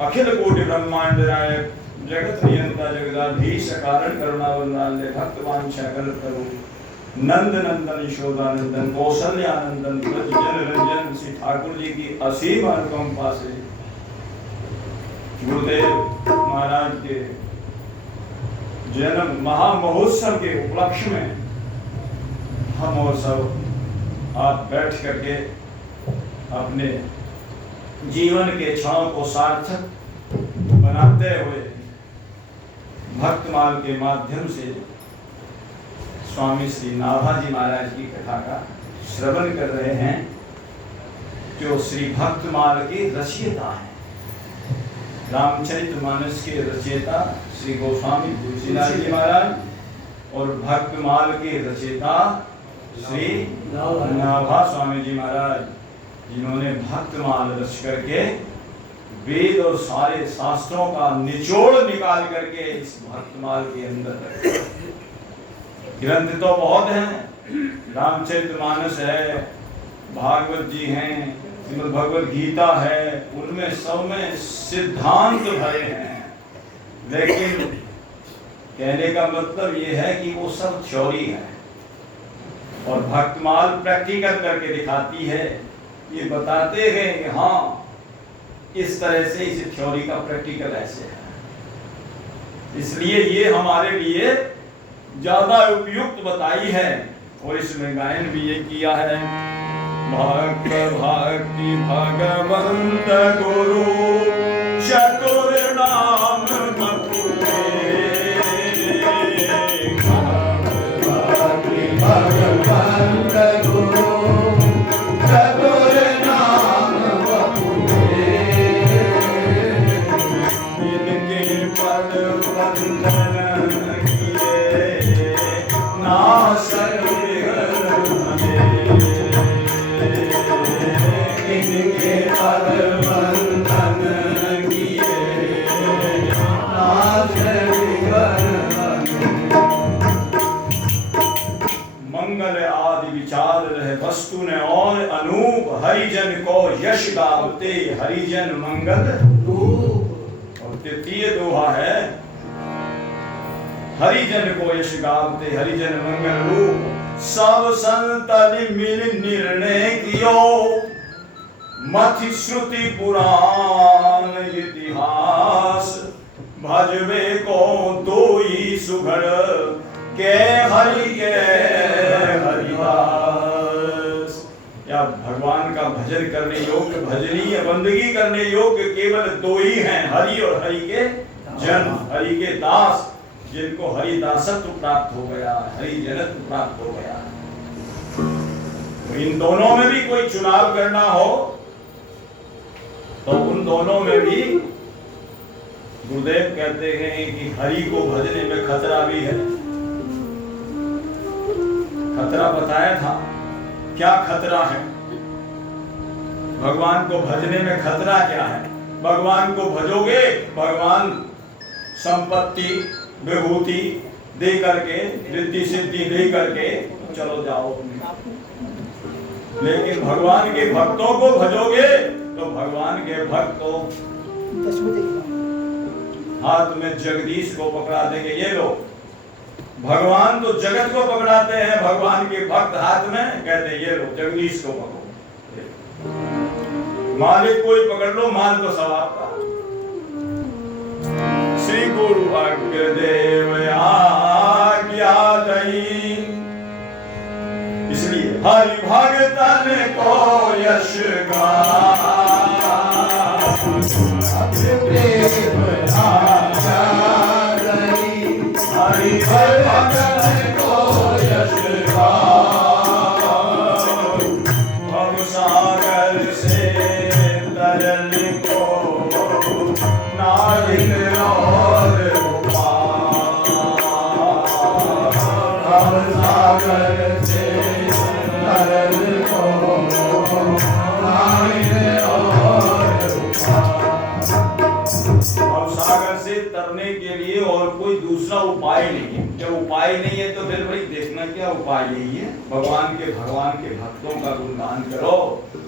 अखिल कोटि ब्रह्मांड नायक जगत नियंता जगदाधीश कारण करुणावंदनालय भक्तवांछा कल्प करो नंद नंदन यशोदानंदन कौशल्यानंदन ब्रज जन रंजन श्री ठाकुर जी की असीम अनुकंपा से गुरुदेव महाराज के जन्म महामहोत्सव के उपलक्ष्य में हम और सब आप बैठ करके अपने जीवन के क्षणों को सार्थक बनाते हुए भक्तमाल के माध्यम से स्वामी श्री नाभाजी महाराज की कथा का श्रवण कर रहे हैं, जो श्री भक्तमाल के रचयिता हैं। रामचरितमानस के रचयिता श्री गोस्वामी तुलसीदास जी महाराज और भक्तमाल के रचयिता श्री नाभा स्वामी जी महाराज, जिन्होंने भक्तमाल रच करके वेद और सारे शास्त्रों का निचोड़ निकाल करके इस भक्तमाल के अंदर ग्रंथ तो बहुत हैं, रामचरितमानस है, भागवत जी हैं, श्रीमद् भगवत गीता है, उनमें सब में सिद्धांत भरे हैं। लेकिन कहने का मतलब ये है कि वो सब थ्योरी है और भक्तमाल प्रैक्टिकल करके दिखाती है। ये बताते हैं कि हाँ इस तरह से इस थ्योरी का प्रैक्टिकल ऐसे है, इसलिए ये हमारे लिए ज्यादा उपयुक्त बताई है। और इसमें गायन भी ये किया है, भक्त भक्ति भगवंत गुरु चतुर नाम बपुरे, भक्ति भगवंत गुरु चतुर नाम बपुरे, इनके पद बंधन मंगल आदि विचार रहे वस्तु ने और अनूप, हरिजन को यश गावते हरिजन मंगल रूप। और तृतीय दोहा है, हरिजन को यश गावते हरिजन मंगल रूप, सब संतन मिल निर्णय कियो, मथि श्रुति पुराण इतिहास, भजवे को दोई सुघड़ के हरि के हरिदास। या भगवान का भजन करने योग्य, भजनीय बंदगी करने योग्य केवल दो ही हैं, हरि और हरि के जन, हरि के दास। जिनको हरिदासत्व प्राप्त हो गया, हरिजनत्व प्राप्त हो गया। तो इन दोनों में भी कोई चुनाव करना हो तो उन दोनों में भी गुरुदेव कहते हैं कि हरि को भजने में खतरा भी है। खतरा बताया था, क्या खतरा है? भगवान को भजने में खतरा क्या है? भगवान को भजोगे, भगवान संपत्ति विभूति दे करके, रिद्धि सिद्धि दे करके चलो जाओ। लेकिन भगवान के भक्तों को भजोगे तो भगवान के भक्त को हाथ में जगदीश को पकड़ा देंगे। ये लो, भगवान तो जगत को पकड़ाते हैं, भगवान के भक्त हाथ में कहते हैं ये लो जगदीश को पकड़ो। मालिक कोई पकड़ लो, माल तो सब आपका। श्री गुरु अग्रदेव आज्ञा दई, इसलिए हरि भगतन को यश हरि भगतन को यश भवसागर से तरन को नाहिन और भवसागर से तरन को नाहिन और भवसागर से तरने के लिए और कोई दूसरा उपाय नहीं है। जब उपाय नहीं है तो फिर भाई देखना क्या उपाय यही है, भगवान के भक्तों का गुणगान करो।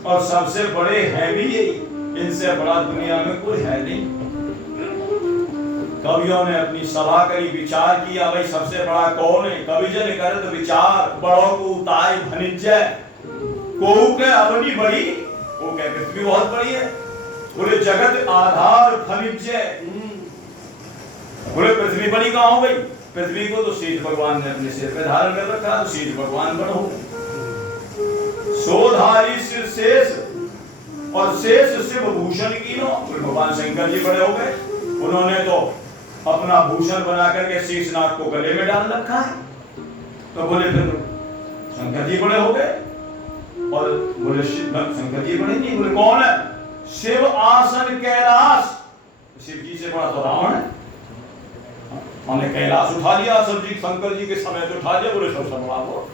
और सबसे बड़े हैं भी यही, इनसे बड़ा दुनिया में कोई है नहीं। कवियों ने अपनी सभा करी, विचार किया भाई सबसे बड़ा कौन है? कवि जन करत विचार, बड़ों को उताय भनिज्जय, कोहू के अवनी बड़ी, वो कह पृथ्वी बहुत बड़ी है। बोले जगत आधार फनिज्जय, बोले पृथ्वी बड़ी कहाँ हो गई? पृथ्वी को तो शीश भगवान ने अपने सिर पे धारण कर रखा, तो शीश भगवान बड़ हो। सोधारी सिर शेष और शेष शिव भूषण की नो, भगवान शंकर जी बड़े हो गए। उन्होंने तो अपना भूषण बना करके शीशनाग को गले में डाल रखा है, तो बोले फिर शंकर जी बड़े हो गए। और बोले शंकर जी बड़े नहीं, बोले कौन है? शिव आसन कैलाश, शिव जी से बड़ा तो रावण है। हमने कैलाश उठा लिया, सब जी शंकर जी के समय तो उठा लिया, बोले सबसे बड़ा वो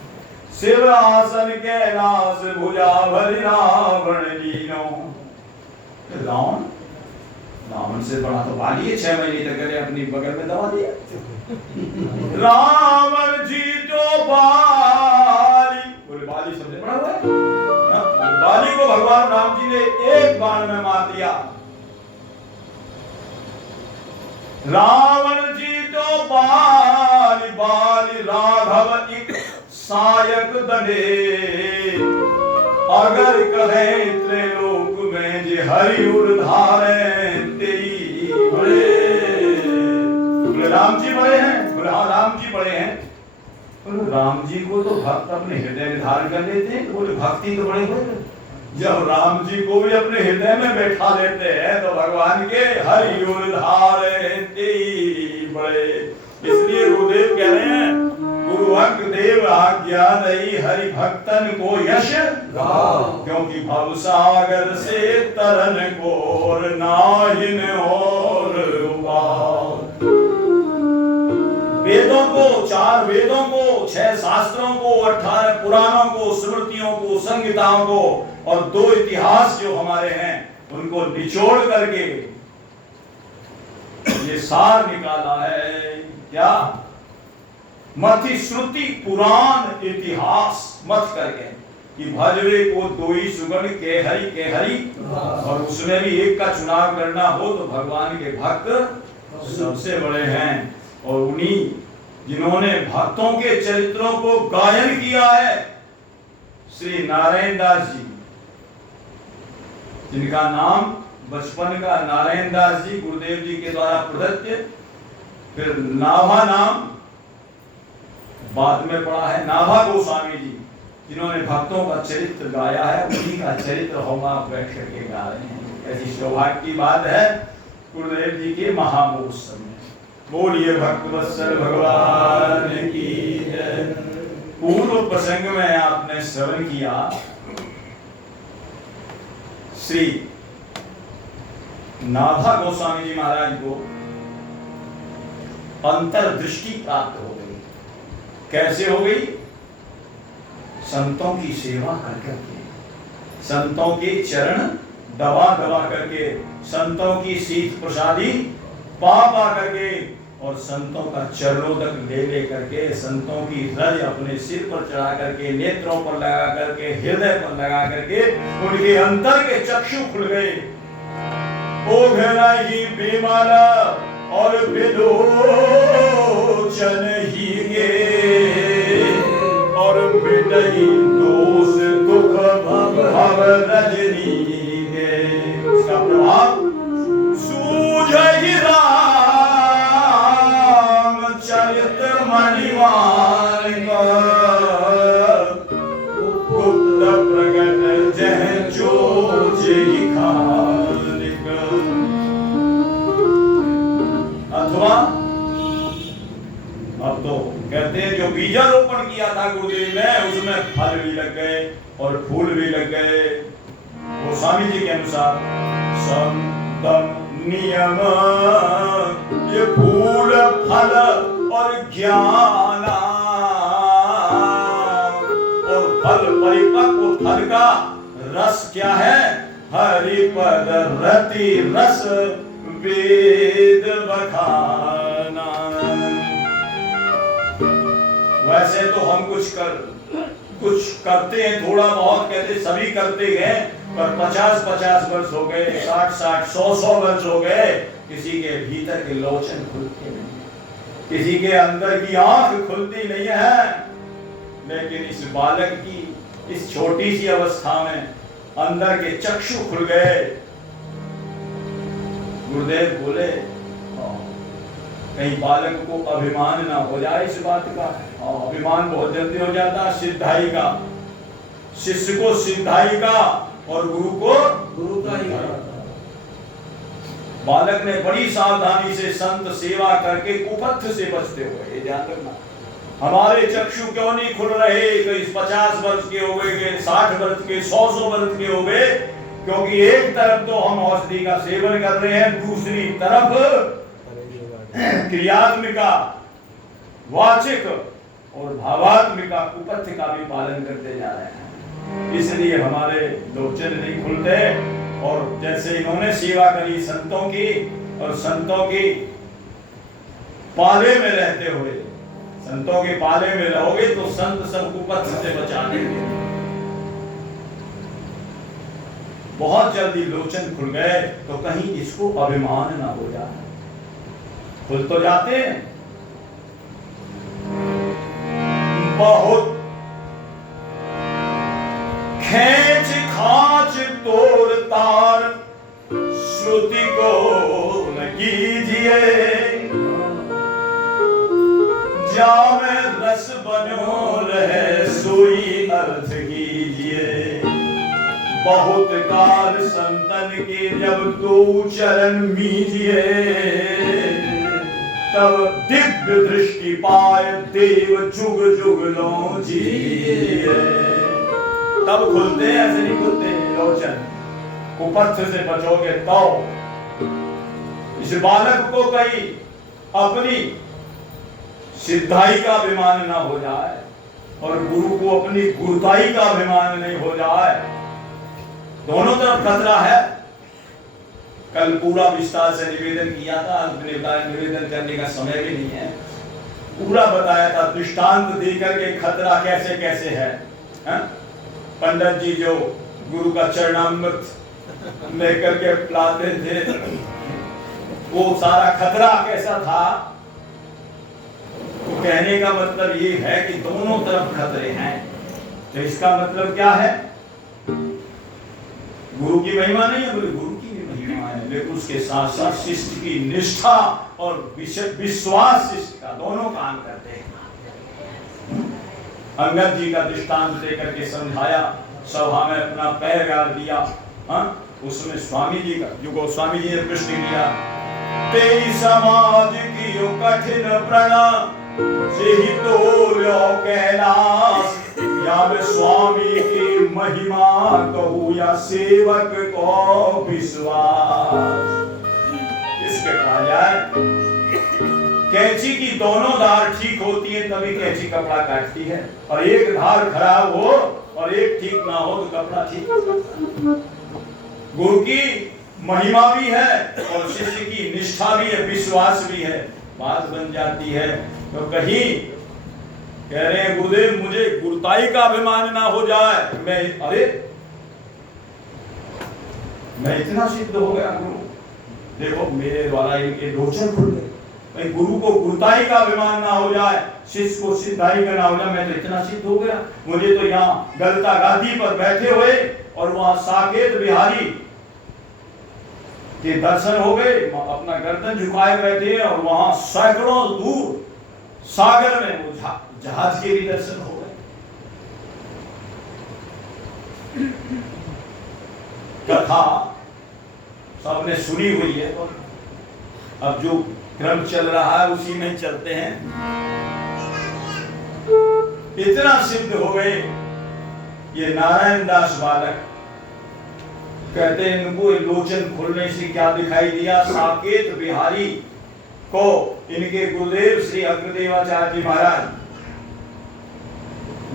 शिव आसन कैलाश भुजा भरी रावण लीनो। रावण, रावण से बड़ा तो बाली है, 6 महीने तक करे अपनी बगल में दबा दिया। रावण जी तो बाली, बोले बाली सबसे बड़ा हुआ है। बाली को भगवान राम जी ने एक बाण में मार दिया। रावण जी तो बाली बाली राघव एक सायक दंडे, अगर कहे त्रिलोक में जे हरि उद्धारे तेई। बोले राम जी बड़े हैं? बोले हाँ राम जी बड़े हैं। बोले राम जी को तो भक्त अपने हृदय में धारण कर लेते हैं, बोले भक्ति तो बड़े हो। जब राम जी को भी अपने हृदय में बैठा लेते हैं तो भगवान के हरि उद्धारे तेई बड़े। इसलिए गुरुदेव कह रहे हैं गुरु अग्रदेव आज्ञा दई हरि भक्तन को यश, क्योंकि भवसागर से तरन को और नाहिन और उपाय। वेदों को, 4 वेदों को, 6 शास्त्रों को, 18 पुराणों को, स्मृतियों को, संहिताओं को और 2 इतिहास जो हमारे हैं उनको निचोड़ करके ये सार निकाला है। क्या? मति श्रुति पुराण इतिहास मत करके कि भजवे को 2 ही सुगण के हरि, और उसमें भी एक का चुनाव करना हो तो भगवान के भक्त सबसे बड़े हैं। और उन्हीं जिन्होंने भक्तों के चरित्रों को गायन किया है, श्री नारायण दास जी, जिनका नाम बचपन का नारायण दास जी गुरुदेव जी के द्वारा प्रदत्त, फिर नाभा नाम बाद में पड़ा है, नाभा गोस्वामी जी, जिन्होंने भक्तों का चरित्र गाया है, उन्हीं का चरित्र हम आप बैठ करके गा रहे हैं। ऐसी सौभाग्य की बात है गुरुदेव जी के महामहोत्सव में। बोलिए भक्तवत्सल भगवान की जय। पूर्व प्रसंग में आपने श्रवण किया श्री नाभा गोस्वामी जी महाराज को अंतर्दृष्टि प्राप्त हो गई। कैसे हो गई? संतों की सेवा कर करके, संतों के चरण दबा दबा करके, संतों की शीत प्रसादी पा पा करके, और संतों का चरणोदक ले ले करके, संतों की रज अपने सिर पर चढ़ा करके, नेत्रों पर लगा करके, हृदय पर लगा करके, उनके अंतर के चक्षु खुल गए। ओ घेरा ही बेमाला और विलोचन ही गे, और मिटई दोष दुख भव रजनी गे। उसका प्रभाव सूझहि चरित्र मणिवान गुप्त प्रगट जह जोजि खानिक। अथवा अब तो कहते हैं जो बीजारोपण किया था गुरुदेव ने, उसमें फल भी लग गए और फूल भी लग गए। वो स्वामी जी के अनुसार संतम नियम ये फूल फल और ज्ञान, और फल परिपक्व फल का रस क्या है? हरिपद रति रस वेद बखाना। वैसे तो हम कुछ करते हैं, थोड़ा बहुत कहते, सभी करते हैं, पर 50-50 वर्ष हो गए, 60-60, 100-100 वर्ष हो गए, किसी के भीतर के लोचन खुलते नहीं, किसी के अंदर की आंख खुलती नहीं है। लेकिन इस बालक की इस छोटी सी अवस्था में अंदर के चक्षु खुल गए। गुरुदेव बोले कहीं बालक को अभिमान ना हो जाए इस बात का। अभिमान बहुत जल्दी हो जाता है सिद्धाई का, शिष्य को सिद्धाई का और गुरु को गुरु का ही। बालक ने बड़ी सावधानी से संत सेवा करके कुपथ से बचते हुए, ये ध्यान रखना, हमारे चक्षु क्यों नहीं खुल रहे? कहीं 50 वर्ष के हो गए, 60 वर्ष के, 100 वर्ष के हो गए, क्योंकि एक तरफ तो हम औषधि का सेवन कर रहे हैं, दूसरी तरफ क्रियात्मिका, वाचिक और भावात्मिका कुपथ का भी पालन करते जा रहे हैं। इसलिए हमारे लोचन नहीं खुलते। और जैसे इन्होंने सेवा करी संतों की, और संतों की पाले में रहते हुए, संतों के पाले में रहोगे तो संत सब कुपथ से बचा देंगे। बहुत जल्दी लोचन खुल गए तो कहीं इसको अभिमान ना हो जाए। खुल तो जाते हैं, बहुत खेच खाच तोड़ तार श्रुति को न कीजिए, जामे रस बनो रहे सोई अर्थ कीजिए। बहुत काल संतन के जब दो चरण मीजिए, तब दिव्य दृष्टि पाए देव जुग जुग लो जिए। तब खुलते हैं, ऐसे नहीं खुलते लोचन। कुपथ से बचोगे तो। इस बालक को कहीं अपनी सिद्धाई का अभिमान ना हो जाए और गुरु को अपनी गुरुताई का अभिमान नहीं हो जाए। दोनों तरफ खतरा है। कल पूरा विस्तार से निवेदन किया था, निवेदन करने का समय भी नहीं है। पूरा बताया था दृष्टांत देकर के खतरा कैसे कैसे है। पंडित जी जो गुरु का चरणामृत लेकर के पिलाते थे, वो सारा खतरा कैसा था। तो कहने का मतलब ये है कि दोनों तरफ खतरे हैं। तो इसका मतलब क्या है? गुरु की महिमा नहीं है, बोले गुरु की भी महिमा है, लेकिन उसके साथ साथ शिष्य की निष्ठा और विश्वास शिष्य का, दोनों काम करते हैं। अंगद जी का दृष्टांत देकर के समझाया, सभा में अपना पैर गाड़ दिया। उसमें स्वामी जी का, जो गोस्वामी जी ने प्रश्न किया, तेरी समाज की यो कठिन प्रण जेहि तोल्यो कैलाश, या वे स्वामी की महिमा कहूँ या सेवक को विश्वास। इसके कहा जाए कैंची की दोनों धार ठीक होती है तभी कैंची कपड़ा काटती है, और एक धार खराब हो और एक ठीक ना हो तो कपड़ा ठीक। गुरु की महिमा भी है और शिष्य की निष्ठा भी है, विश्वास भी है, बात बन जाती है। तो कहीं कह रहे हैं गुरुदेव मुझे गुरुताई का अभिमान ना हो जाए, अरे मैं इतना सिद्ध हो गया गुरु, देखो मेरे द्वारा इनके लोचन खुल गए। गुरु को गुरुताई का अभिमान ना हो जाए, शिष्य को सिद्धाई का ना हो जाए, मैं तो इतना सिद्ध हो गया, मुझे तो यहाँ गलता गादी पर बैठे हुए और वहां साकेत बिहारी के दर्शन हो गए, अपना गर्दन झुकाए बैठे हैं, और वहां सैकड़ों दूर सागर में वो जहाज के भी दर्शन हो गए। कथा सबने सुनी हुई है, तो अब जो क्रम चल रहा है उसी में चलते हैं। इतना सिद्ध हो गए ये नारायण दास बालक, कहते हैं इनको लोचन खुलने से क्या दिखाई दिया, साकेत बिहारी को इनके गुरुदेव श्री अग्रदेवाचार्य जी महाराज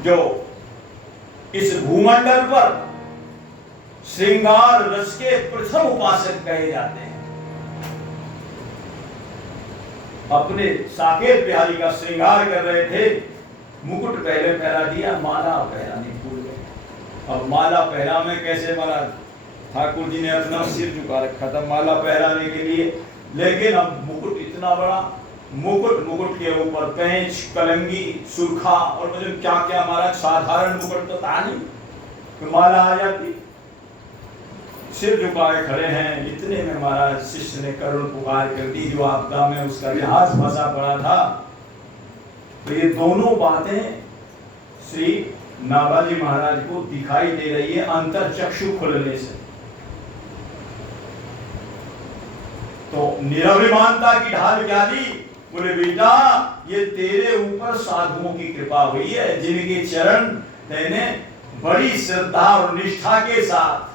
जो इस भूमंडल पर श्रृंगार रस के प्रथम उपासक कहे जाते हैं, अपने साकेत बिहारी का श्रृंगार कर रहे थे। मुकुट पहले पहरा दिया, माला पहराने भूल गए। अब माला पहरा में कैसे महाराज, ठाकुर जी ने अपना सिर झुका रखा था माला पहराने के लिए, लेकिन अब मुकुट इतना बड़ा, मुकुट के ऊपर पेंच, कलंगी, सुरखा और मुझे क्या क्या महाराज, साधारण मुकुट तो था नहीं तो माला आ जाती। सिर झुकाए खड़े हैं, इतने में महाराज शिष्य ने करुण पुकार कर दी, जो आपदा में उसका जहाज फंसा पड़ा था। तो ये दोनों बातें श्री नाभाजी महाराज को दिखाई दे रही है अंतर चक्षु खुलने से। तो निरभिमानता की ढाल क्या दी, बोले बेटा ये तेरे ऊपर साधुओं की कृपा हुई है, जिनके चरण तेने बड़ी श्रद्धा और निष्ठा के साथ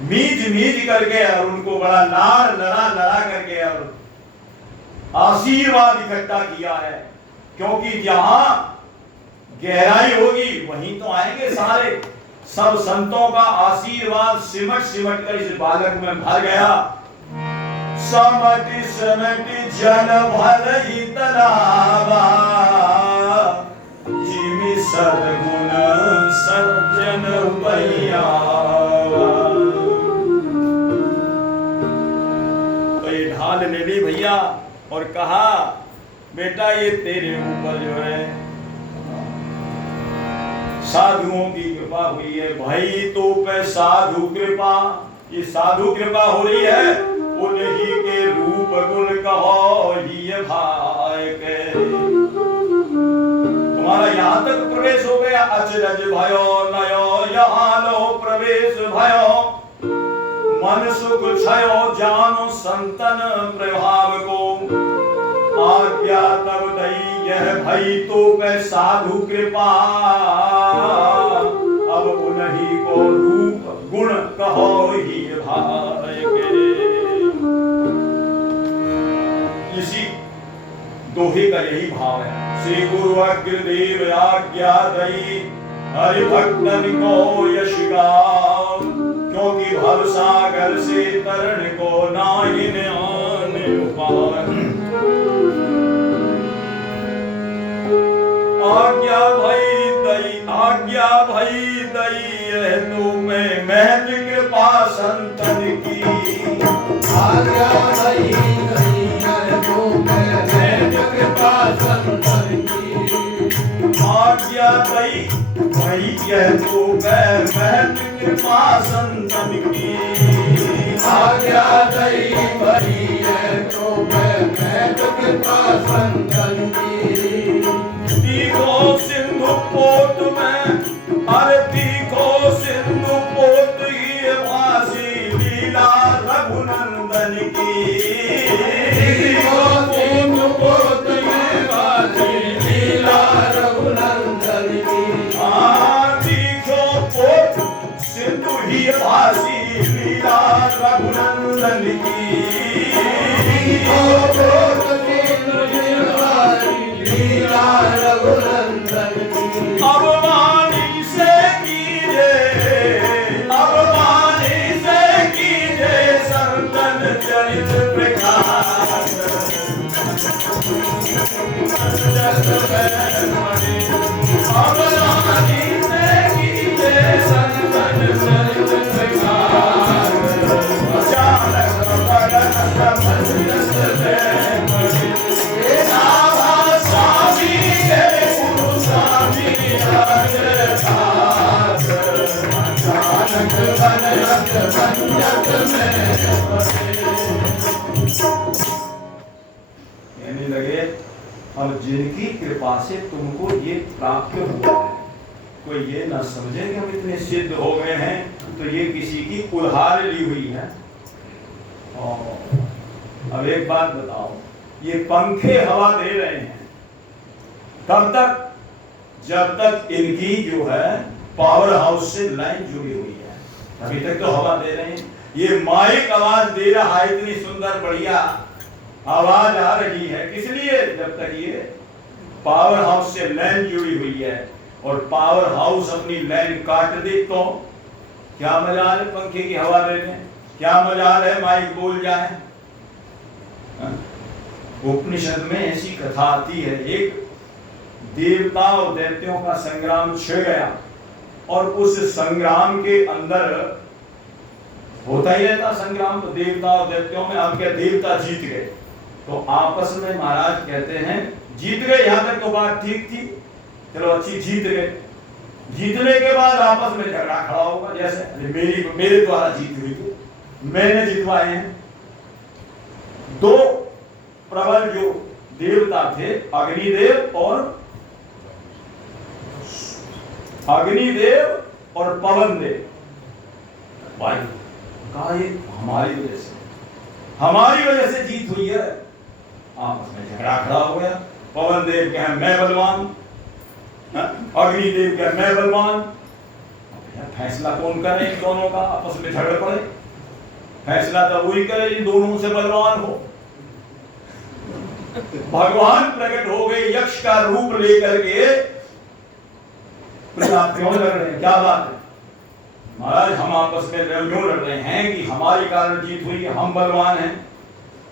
मीज करके और उनको बड़ा लड़ा करके और आशीर्वाद इकट्ठा किया है। क्योंकि जहां गहराई होगी वहीं तो आएंगे सारे, सब संतों का आशीर्वाद सिमट कर इस बालक में भर गया। समटि जल भर ही तलावा, जिमि सद्गुण सज्जन भैया। तो ये ढाल ले ली भैया और कहा बेटा ये तेरे ऊपर जो है साधुओं की कृपा हुई है भाई, तो पे साधु कृपा, ये साधु कृपा हो रही है, उन्हीं के रूप गुण कहो ये भाई के। तुम्हारा यहाँ तक प्रवेश हो गया, अचरज भयो नयो यहाँ लो प्रवेश भयो, मन सुख छयो जानो संतन प्रभाव को, आज्ञा तब दई यह भई तो पे साधु कृपा, अब उन्हीं को रूप गुण कहो ही भाई के। इसी दोहे का यही भाव है। श्री गुरु अग्रदेव आज्ञा दई हरि भक्तन को यश गाओ, क्योंकि भव सागर से तरण को नाहि आने उपाय। आज्ञा भई दई है तुम्हें महत कृपा संतन की, आज्ञा भई दई है तुम्हें महत कृपा संतन की, आज्ञा भई है तुम्हें महत कृपा संतन की, आज्ञा दई भई है तुम्हें महत कृपा संतन की। सिंधु पोत में अरे को सिंधु पोत ही भासी लीला रघुनंदन की, रघुनंदन की अब वाणी से कीजे, अब वाणी से कीजे संतन चरित प्रकाश। अब वाणी से कीजे संतन चरित प्रकाश। अचानक बरस भजत में पड़े, नाभा स्वामी के गुरु स्वामी अचानक बनत भंजक में पड़े। कहने लगे अब जिनकी कृपा से तुमको ये प्राप्त हुआ है, कोई ये ना समझे कि हम इतने सिद्ध हो गए हैं, तो ये किसी की उधार ली हुई है। और अब एक बात बताओ, ये पंखे हवा दे रहे हैं कब तक? जब तक इनकी जो है पावर हाउस से लाइन जुड़ी हुई है, अभी तक तो हवा दे रहे हैं। ये माइक आवाज दे रहा है, इतनी सुंदर बढ़िया आवाज आ रही है, किस लिए? जब तक ये पावर हाउस से लाइन जुड़ी हुई है। और पावर हाउस अपनी लाइन काट दे तो क्या मजाल है पंखे की हवा देने, क्या मजाल है माइक बोल जाए। उपनिषद में ऐसी कथा आती है, एक देवता और दैत्यों का संग्राम छिड़ गया और उस संग्राम के अंदर होता ही रहता संग्राम, तो देवता और दैत्यों में अब क्या देवता जीत गए, तो आपस में महाराज कहते हैं जीत गए, यहां तक तो बात ठीक थी, चलो अच्छी जीत गए। जीतने के बाद आपस में झगड़ा खड़ा होगा, जैसे मेरे द्वारा जीत हुई थी, मैंने जितवाए हैं। दो प्रबल जो देवता थे, अग्निदेव और पवन देव, भाई कहा ये हमारी वजह से जीत हुई है। आपस में झगड़ा खड़ा हो गया। पवन देव कहे मैं बलवान, अग्निदेव कहे मैं बलवान। फैसला कौन करे इन दोनों का? आपस में झगड़ पड़े, फैसला तो वही करे इन दोनों से बलवान हो। भगवान प्रकट हो गए यक्ष का रूप लेकर के, आप क्यों लड़ रहे हैं, क्या बात है? महाराज हम आपस में क्यों लड़ रहे हैं कि हमारी कारण जीत हुई, हम बलवान हैं।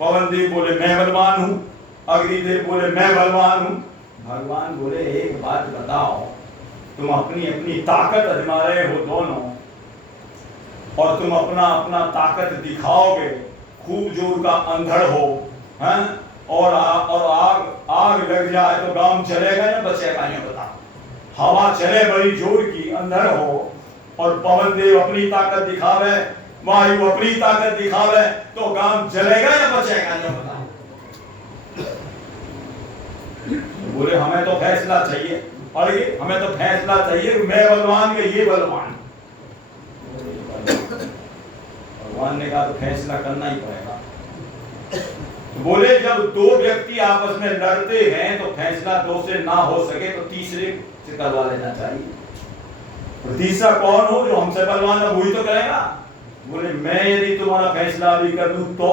पवन देव बोले मैं बलवान हूं, अग्निदेव बोले मैं बलवान हूं। भगवान बोले एक बात बताओ, तुम अपनी अपनी ताकत आजमा रहे हो दोनों, और तुम अपना अपना ताकत दिखाओगे, खूब जोर का अंधड़ हो, हैं? और आग लग जाए तो गांव चलेगा या बचेगा, ये बताओ। हवा चले बड़ी जोर की, अंधड़ हो, और पवन देव अपनी ताकत दिखावे, वायु अपनी ताकत दिखावे, तो गांव जलेगा या बचेगा, ये बताओ। बोले हमें तो फैसला चाहिए, और ये हमें तो फैसला चाहिए, मैं बलवान के ये बलवान। भगवान ने कहा तो फैसला करना ही पड़ेगा। बोले जब दो व्यक्ति आपस में लड़ते हैं तो फैसला दो से ना हो सके तो तीसरे से करवा लेना चाहिए। तो तीसरा कौन हो? जो हमसे बलवान है वही तो करेगा। बोले मैं यदि तुम्हारा फैसला अभी कर दूं तो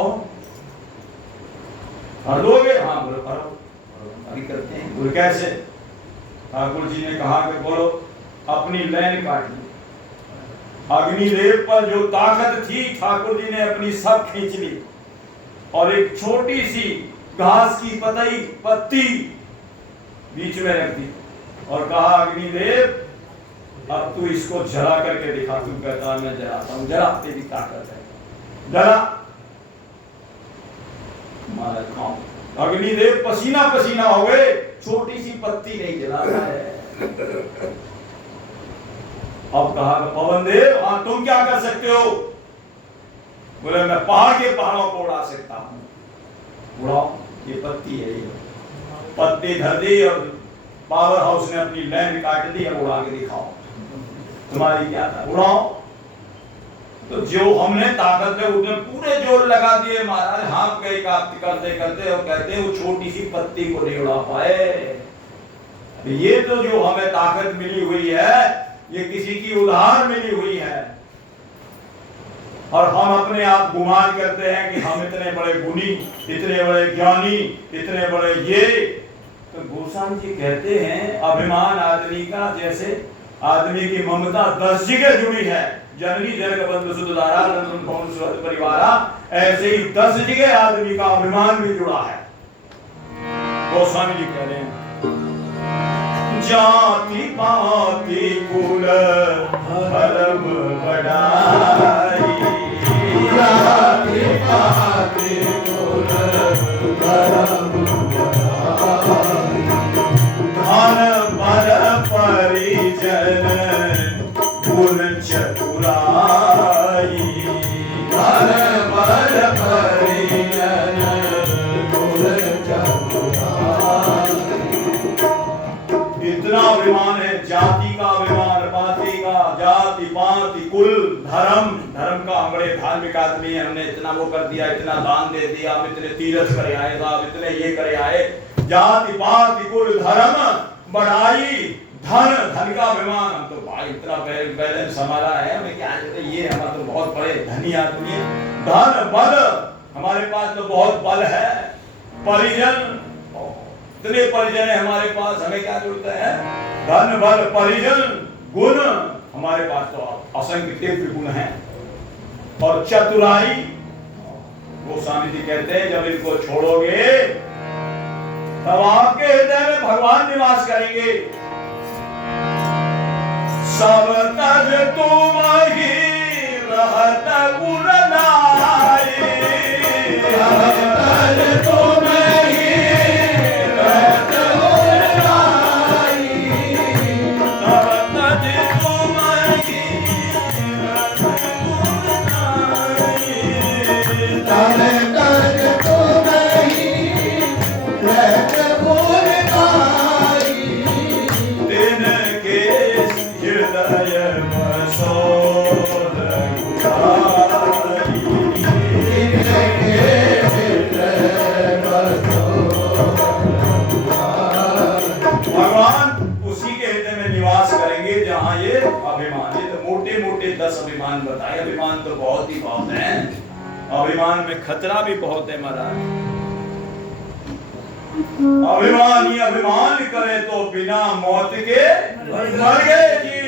कर दोगे? हाँ बोलो करो, अभी करते हैं। बोले कैसे? ठाकुर जी ने कहा कि बोलो अपनी लाइन काट ली। अग्निदेव पर जो ताकत थी ठाकुर जी ने अपनी सब खींच ली, और एक छोटी सी घास की पत्ती बीच में रख दी और कहा अग्निदेव अब तू इसको जला करके दिखा। तू कहता मैं जलाता हूं, जला, तेरी ताकत है, जला। महाराज खाओ। अग्निदेव पसीना पसीना हो गए, छोटी सी पत्ती नहीं जला रहा है। अब कहा पवन देव हाँ तुम क्या कर सकते हो? बोले मैं पहाड़ के पहाड़ों को उड़ा सकता हूं। उड़ाओ, ये पत्ती है, ये पत्ती धर दी और पावर हाउस ने अपनी लाइन काट दी और उड़ा के दिखाओ तुम्हारी क्या था, उड़ाओ। तो जो हमने ताकत है उसने पूरे जोर लगा दिए महाराज, हाँप गए करते करते और कहते वो छोटी सी पत्ती को नहीं उड़ा पाए। ये तो जो हमें ताकत मिली हुई है ये किसी की उधार मिली हुई है, और हम अपने आप गुमान करते हैं कि हम इतने बड़े गुणी, इतने बड़े ज्ञानी, इतने बड़े ये, तो गोस्वामी जी कहते हैं अभिमान आदमी का जैसे आदमी की ममता 10 जगह जुड़ी है, जननी जनक बंधु सुत दारा नंदन पवन सुहृद परिवारा, ऐसे ही 10 जगह आदमी का अभिमान भी जुड़ा है। गोस्वामी जी कह रहे हैं जाति पाति कुल धर्म बढ़ाई, जाति पाति कुल धर्म बढ़ाई, धन बल परिजन गुण चतुराई, धन बल परिजन गुण चतुराई। इतना अभिमान है, जाति का अभिमान, पाति का, जाति पाति कुल धर्म, धर्म का हम बड़े धार्मिक आदमी है, हमने इतना वो कर दिया, इतना दान दे दिया, हम इतने तीर्थ करे आए साहब, इतने ये करे आए। जाति पाति कुल धर्म बढ़ाई, धन, धन का अभिमान, हम तो भाई इतना बैलेंस हमारा है, हमें क्या ये हमारा तो बहुत बड़े धनी आदमी है। धन बल, हमारे पास तो बहुत बल है। परिजन, इतने परिजन है हमारे पास, हमें क्या जरूरत है। धन बल परिजन गुण, हमारे पास तो असंख्य दिव्य गुण हैं। और चतुराई, गोस्वामी जी कहते हैं जब इनको छोड़ोगे तब आपके हृदय में भगवान निवास करेंगे। सब तज तुम ही रहत गुण नाई, सब तज तुम ही रहत गुण नाई, सब तज तुम ही रहत गुण नाई, सब तज तुम ही रहत गुण नाई, तिनके हृदय बसो रघुराई, तिनके हृदय बसो रघुराई। भगवान उसी के हृदय में निवास करेंगे जहां ये अभिमान, ये तो मोटे मोटे 10 अभिमान बताए। अभिमान तो बहुत ही बहुत है, अभिमान में खतरा भी बहुत है महाराज। अभिमानी अभिमान करे तो बिना मौत के मर गए जी,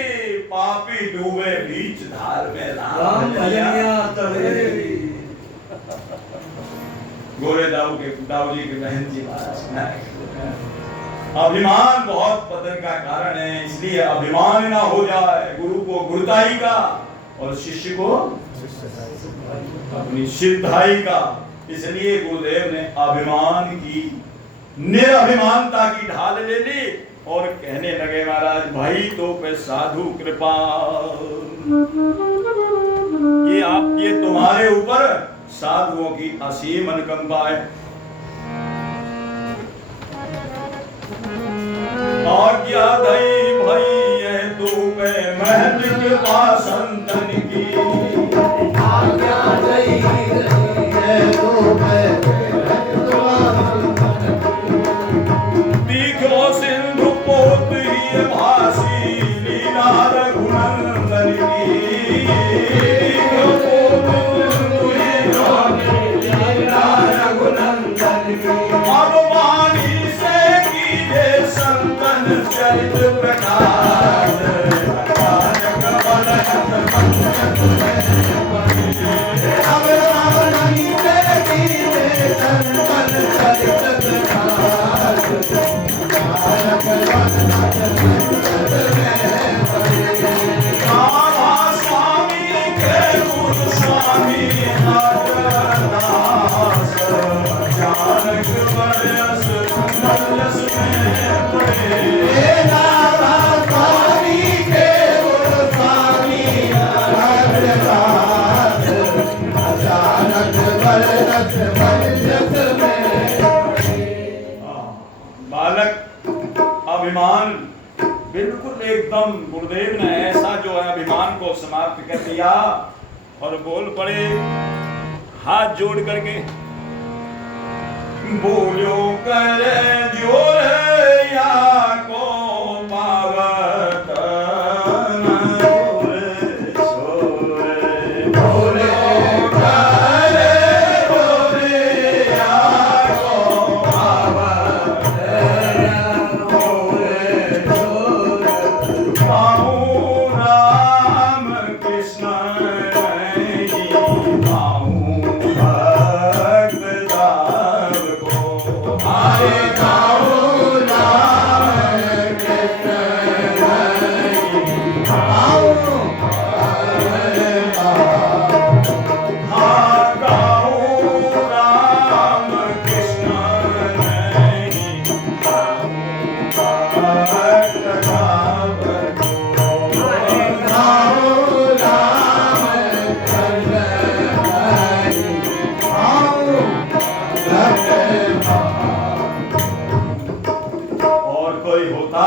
पापी डूबे बीच धार में राम भजनिया तड़े। गोरे दाऊ जी के बहन जी महाराज, अभिमान बहुत पतन का कारण है, इसलिए अभिमान ना हो जाए। गुरु को गुरुताई का और शिष्य को अपनी सिद्धाई का, इसलिए गुरुदेव ने अभिमान की, निरभिमानता की ढाल ले ली और कहने लगे महाराज भाई तो पे साधु कृपा, ये तुम्हारे ऊपर साधुओं की असीम अनुकंपा है। आज्ञा दई भई है तू पे महत कृपा संतन की, आज्ञा दई है तू पे तीखो सिंधु पोत ही भासी लीला रघुनंदन की, तीखो पोत लीला रघुनंदन की, अब वाणी से कीजे संतन चरित प्रकाश, अचानक बलहत अब वाणी से कीजे संतन चरित प्रकाश, अचानक बलहत स्वामी के गुरु स्वामी दास, अचानक बरस मलस में पड़े। स्वामी के गुरु स्वामी दास, अचानक बरस मलस में बालक अभिमान बिल्कुल एकदम गुरुदेव ने ऐसा जो है अभिमान को समाप्त कर दिया और बोल पड़े हाथ जोड़ करके, बोलो कर जोर या को पावत न सोए, बोलो कर जोर या को पावत और कोई होता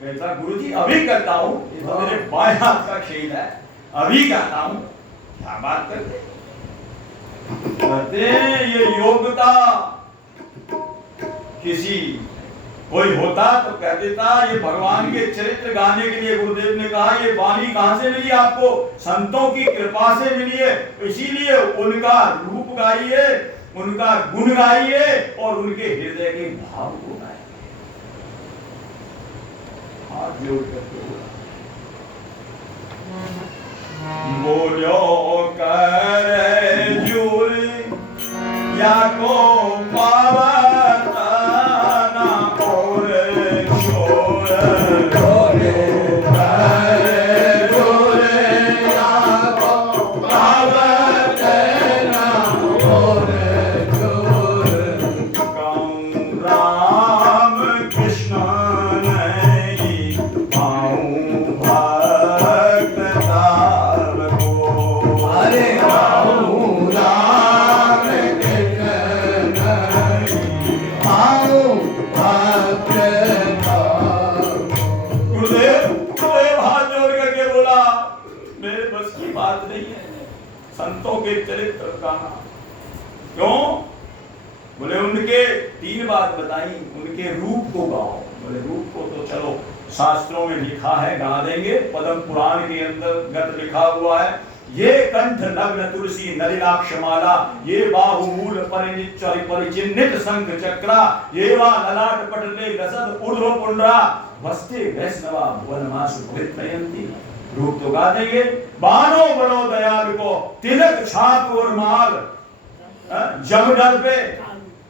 कहता गुरुजी अभी करता हूँ, ये तो मेरे बाएं हाथ का खेल है, अभी करता हूँ। क्या बात करते ये योग्यता किसी कोई होता तो कह देता ये भगवान के चरित्र गाने के लिए गुरुदेव ने कहा ये वाणी कहां से मिली आपको, संतों की कृपा से मिली है, इसीलिए उनका रूप गाइए, उनका गुण गाइए और उनके हृदय के भाव को गाइए। हाथ जोड़ करके बोलो कर जुल या को पावता ना और छोड़ बोलो कर जुल या को पावता ना और छोड़ कहूँ राम कृष्ण नहीं पाऊँ भक्त तार को। अरे कहूँ राम गुरुदेव हाथ जोड़ करके बोला मेरे बस की बात नहीं है संतों के चरित्र गाना। क्यों? बोले उनके तीन बात बताई, उनके रूप को गाओ। बोले रूप को तो चलो शास्त्रों में लिखा है गा देंगे, पद्म पुराण के अंतर्गत लिखा हुआ है, ये कंठ नग्न तुलसी नलिनाक्ष माला, ये बाहुमूल परिचिन्नित शंख चक्रा, ये वा ललाट पटले रसद ऊर्ध्व पुंड्रा, वस्ते वैष्णवा भुवनमासु पवित्रयन्ति। रूप तो गा देंगे, बानो बनो दयाल को तिलक छाप और माल, जमडल पे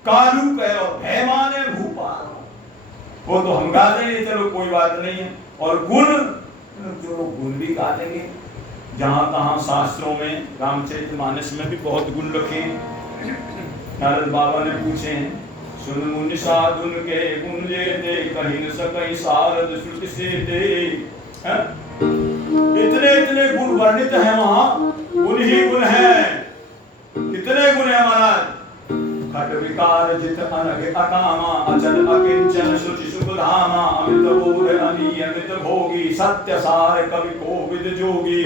कालू कहो भैमाने भूपा, वो तो हम गा देंगे, चलो कोई बात नहीं है। और गुण जो गुण भी गा देंगे, जहां तहां शास्त्रों में रामचरितमानस में भी बहुत गुण रखे। नारद बाबा ने पूछे सुन मुनि साधुन के गुण लेते कहीं न सकई सारद श्रुति से दे। इतने इतने गुण वर्णित हैं वहां, गुण ही गुण हैं। कितने गुण है महाराज? खट विकार जित अनघ अकामा अचल अकिंचन शुचि सुख धामा अमित बोध अनियमित भोगी सत्य सार कवि कोविद जोगी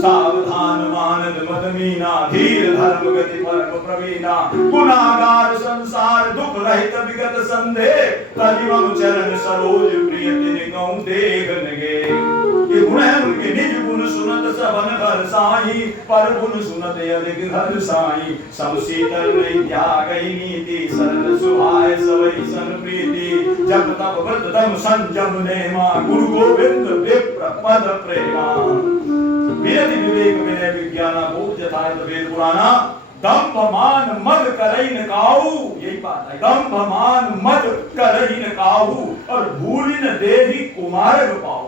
सावधान मानद मदमीना धीर धर्म गति परम प्रवीणा गुनागार संसार दुख रहित विगत संदेह तजिमम चरण सरोज प्रिय तिन गौ देखन गे। ये गुण है उनके, निज गुण सुनत सबन हर साई पर गुण सुनत अधिक हर साई। सब शीतल नहीं त्यागई नीति सरल सुहाय सवई सन प्रीति जब तब व्रत दम संजम नेमा गुरु गोविंद विप्र पद प्रेमा। वेद विवेक विनय विज्ञान बोध यथार्थ वेद पुराना दंभ मान मद करई न काऊ। यही बात है, दंभ मान मद करई न काऊ और भूलिन देहि कुमार पाऊ।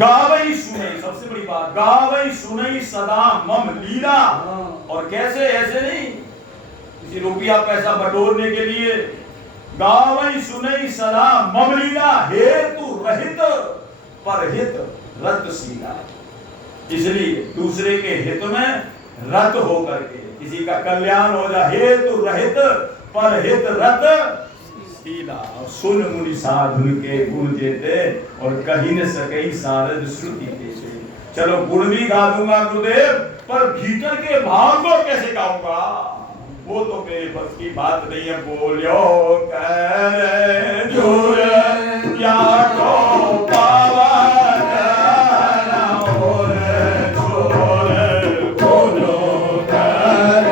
गावई सुनई, सबसे बड़ी बात, गावई सुनई सदा मम लीला। और कैसे? ऐसे नहीं किसी रुपया पैसा बटोरने के लिए। गावई सुनई सदा मम लीला हेतु रहित पर हित रतशीला। इसलिए दूसरे के हित में रत होकर के किसी का कल्याण हो जाए, हेतु रहित पर हित रत शीला। सुन मुनि साधु के गुण जेते और कहीं न सके सारद श्रुति देते। चलो गुण भी गा दूंगा गुरुदेव, पर भीतर के भाव को कैसे गाऊंगा वो तो मेरे बस की बात नहीं है। बोलो कर जुल या को पावन और छोड़। बोलो कर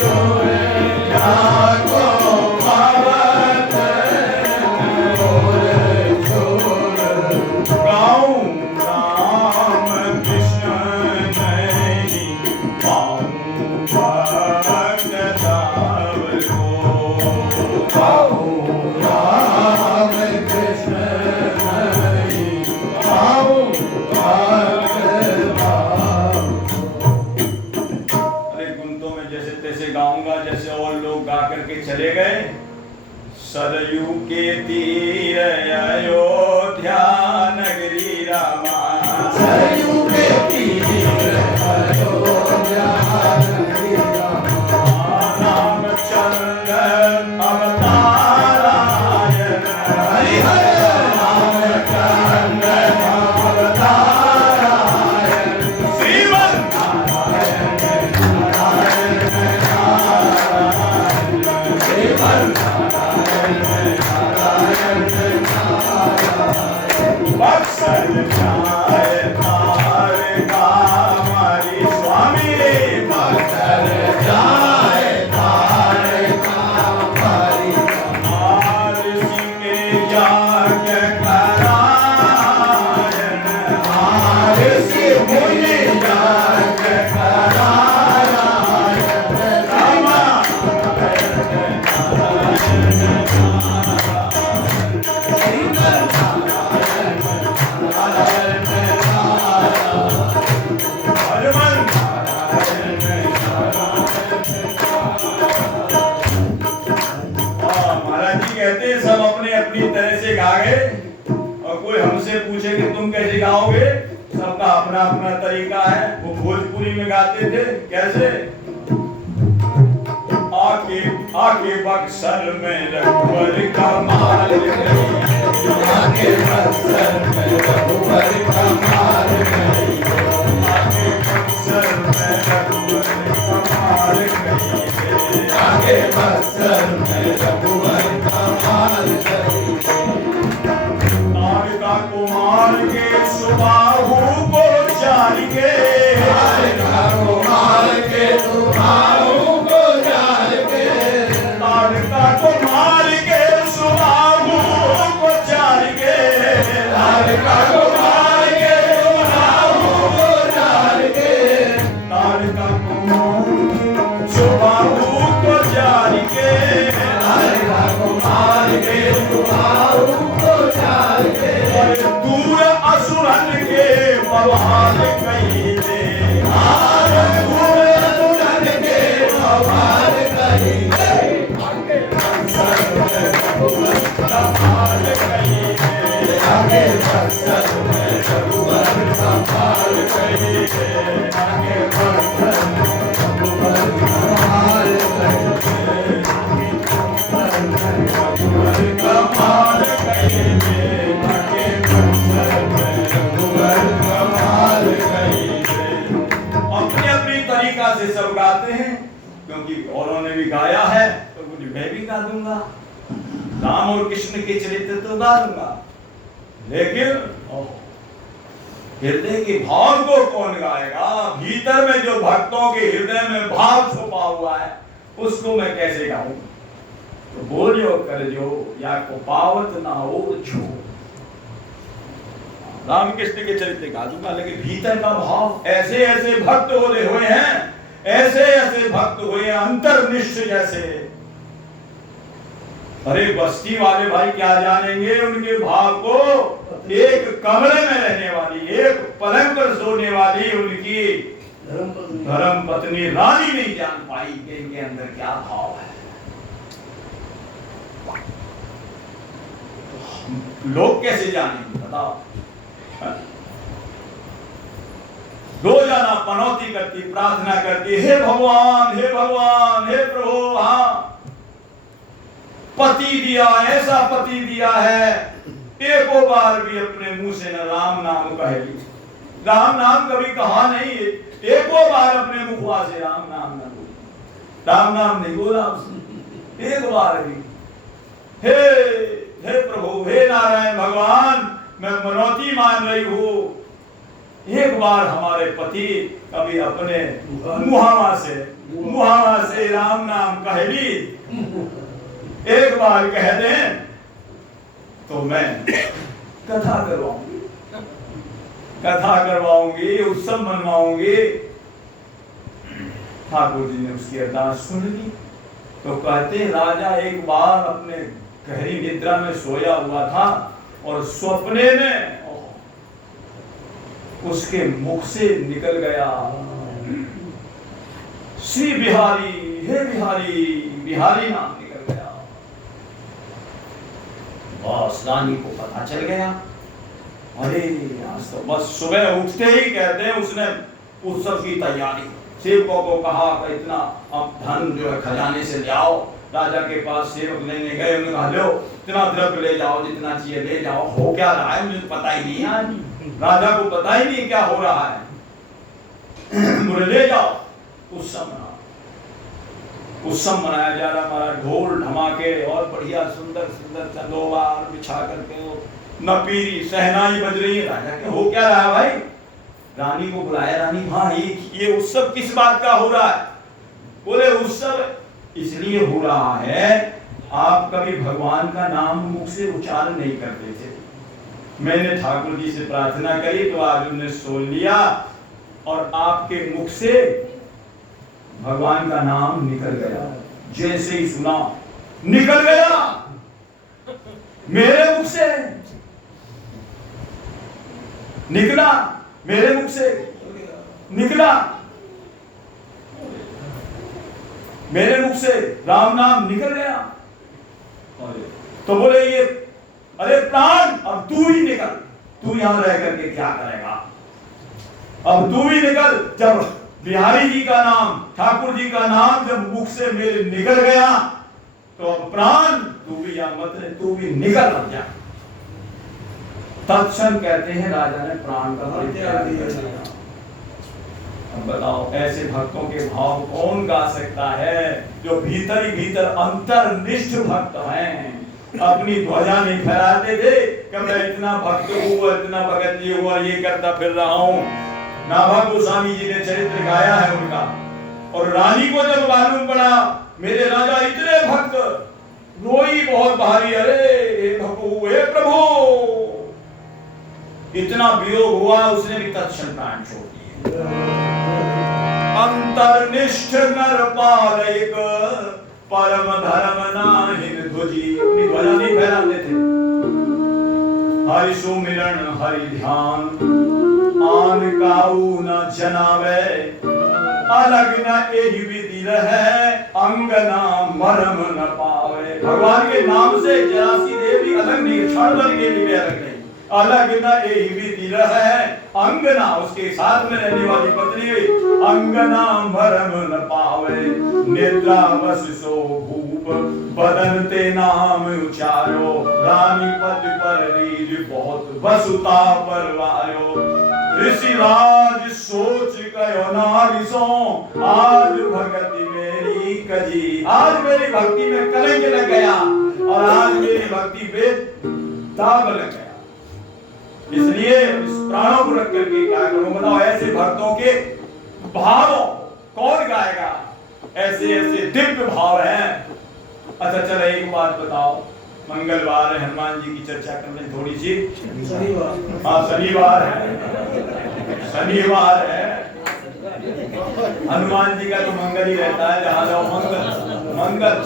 जुल या को पावन और छोड़। गाऊं राम कृष्ण नहीं पाऊं भक्त तार को। गाऊं राम तीर अयोध्या नगरी रामा सरयू के तीर अयोध्या नगरी रामा रामचंद्र अवतारायण हरि हर रामचंद्र अवतारायण श्रीमन बक्सर जाए तारका हमारी स्वामी बक्सर जाए तारका हमारी हमार सिंह यज्ञ करायण हार से मुनि जाग करायण रामा हनुमान महाराज जी कहते हैं सब अपने अपनी तरह से गा गए और कोई हमसे पूछे कि तुम कैसे गाओगे, सबका अपना अपना तरीका है। वो भोजपुरी में गाते थे कैसे, आके आके बक्सर में रघुवर का माल गई, आगे बक्सर में रघुवर का माल गई आके बक्सर में रघुवर का माल गई, आगे बक्सर में रघुवर का माल गई तारका कुमार के सुबाहु को चार के, तारका कुमार के सुबाहु को जार के तारका कुमार के सुबाहु को चार के, तारका कुमार के सुबाहु को जार के तारका कुमार सुबाहु को चार के, तारका कुमार के सुबाहु को जार के और दूर असुरन के बवाल कही दे, दूर दुल्हन के बवाल कही आगे बक्सर में रघुवर का माल कही दे, आगे बक्सर में रघुवर का माल कही दे, आगे बक्सर में रघुवर का माल गई रघुवर का माल कही दे, आगे बक्सर में रघुवर का माल गई अपनी अपनी तरीका से सब गाते हैं, क्योंकि औरों ने भी गाया है तो मुझे मैं भी गा दूंगा। राम और कृष्ण के चरित्र तो गा दूंगा, लेकिन हृदय के भाव को कौन गाएगा? भीतर में जो भक्तों के हृदय में भाव छुपा हुआ है उसको मैं कैसे गाऊं? तो बोलियो कर जो या को पावत ना हो छो, राम कृष्ण के चरित्र गा दूंगा, लेकिन भीतर का भाव ऐसे ऐसे भक्त होते हुए हैं, ऐसे ऐसे भक्त हुए हैं अंतर्निष्ठ जैसे। अरे बस्ती वाले भाई क्या जानेंगे उनके भाव को। एक कमरे में रहने वाली, एक पलंग पर सोने वाली उनकी धर्म पत्नी रानी नहीं जान पाई कि इनके अंदर क्या भाव है। लोग कैसे जानेंगे बताओ? रोजाना पनौती करती, प्रार्थना करती, हे भगवान, हे भगवान, हे प्रभु, हाँ पति दिया, ऐसा पति दिया है, एको बार भी अपने मुंह से न राम नाम कहे, राम नाम कभी कहा नहीं, एको बार अपने मुखवा से राम नाम न बोला, राम नाम नहीं बोला उसने एक बार भी। हे प्रभु, हे नारायण भगवान, मैं मनौती मान रही हूं, एक बार हमारे पति कभी अपने मुहावा से राम नाम कह ली, एक बार कह दें तो मैं कथा करवाऊंगी, उत्सव मनवाऊंगी। ठाकुर जी ने उसकी अरदास सुन ली तो कहते राजा एक बार अपने गहरी निद्रा में सोया हुआ था और सपने में उसके मुख से निकल गया, श्री बिहारी, हे बिहारी, बिहारी नाम निकल गया। बस रानी को पता चल गया। अरे आज तो बस सुबह उठते ही कहते हैं उसने उत्सव की तैयारी, सेवकों को कहा कि इतना अब धन जो है खजाने से ले आओ। राजा के पास सेवक लेने गए, उन्होंने कहा लो इतना द्रव्य ले जाओ, जितना चाहिए ले जाओ। हो क्या रहा है मुझे तो पता ही नहीं है, राजा को पता ही नहीं क्या हो रहा है। बोले ले जाओ। उत्सव मनाया जा रहा, हमारा ढोल ढमाके और बढ़िया सुंदर सुंदर चंदोबार बिछा करके नपीरी सहनाई बज रही है। राजा के हो क्या रहा है भाई? रानी को बुलाया, रानी हाँ ये उत्सव किस बात का हो रहा है? बोले उत्सव इसलिए हो रहा है, आप कभी भगवान का नाम मुख से उच्चारण नहीं करते थे, मैंने ठाकुर जी से प्रार्थना करी तो आज उन्होंने सुन लिया और आपके मुख से भगवान का नाम निकल गया। जैसे ही सुना निकल गया मेरे मुख से, निकला मेरे मुख से, निकला मेरे मुख से, राम नाम निकल गया। तो बोले ये अरे प्राण अब तू ही निकल, तू यहां रह करके क्या करेगा, अब तू ही निकल। जब बिहारी जी का नाम, ठाकुर जी का नाम जब मुख से मेरे निकल गया तो अब प्राण तू भी या मत रहे, तू भी निकल जा। तत्क्षण कहते हैं राजा ने प्राण का परित्याग किया। अब बताओ ऐसे भक्तों के भाव कौन गा सकता है, जो भीतर ही भीतर अंतर्निष्ठ भक्त हैं। अपनी ध्वजा नहीं फहराते थे कि मैं इतना भक्त हूँ, इतना भगत जी हूँ और ये करता फिर रहा हूँ। नाभा गोस्वामी जी ने चरित्र गाया है उनका। और रानी को जब मालूम पड़ा मेरे राजा इतने भक्त, रोई बहुत भारी, अरे हे प्रभु, इतना वियोग हुआ उसने भी तत्क्षण प्राण छोड़ दिए। अंतर्निष्ठ नर पालयक परम धर्म नाहिन ध्वजी, अपनी ध्वजा नहीं फहराते थे। हरि सुमिरन हरि ध्यान आन काऊ न जनावे, अलग न एहि विधि रहे अंगना मरम न पावे। भगवान के नाम से 84 देवी अलग नहीं, क्षण भर के लिए अलग नहीं, अलग न एहि विधि रहे अंगना, उसके साथ में रहने वाली पत्नी अंगना मरम न पावे। निद्रा बस सो भूप बदन ते नाम उचारो, रानी पद पर रीज बहुत वसुता परवायो। ऋषिराज सोच कयो नारिसो, आज भगति मेरी कजी। आज मेरी भक्ति में कलंक लग गया और आज मेरी भक्ति पे दाग लग गया, इसलिए इस प्राणों को रख करके क्या करूं? बताओ ऐसे भक्तों के भावों कौन गाएगा? ऐसे ऐसे दिव्य भाव हैं। अच्छा चलो एक बात बताओ, मंगलवार है, हनुमान जी की चर्चा करने थोड़ी सी। हाँ शनिवार है, शनिवार है, हनुमान जी का तो मंगल ही रहता है, जहां जाओ मंगल मंगल।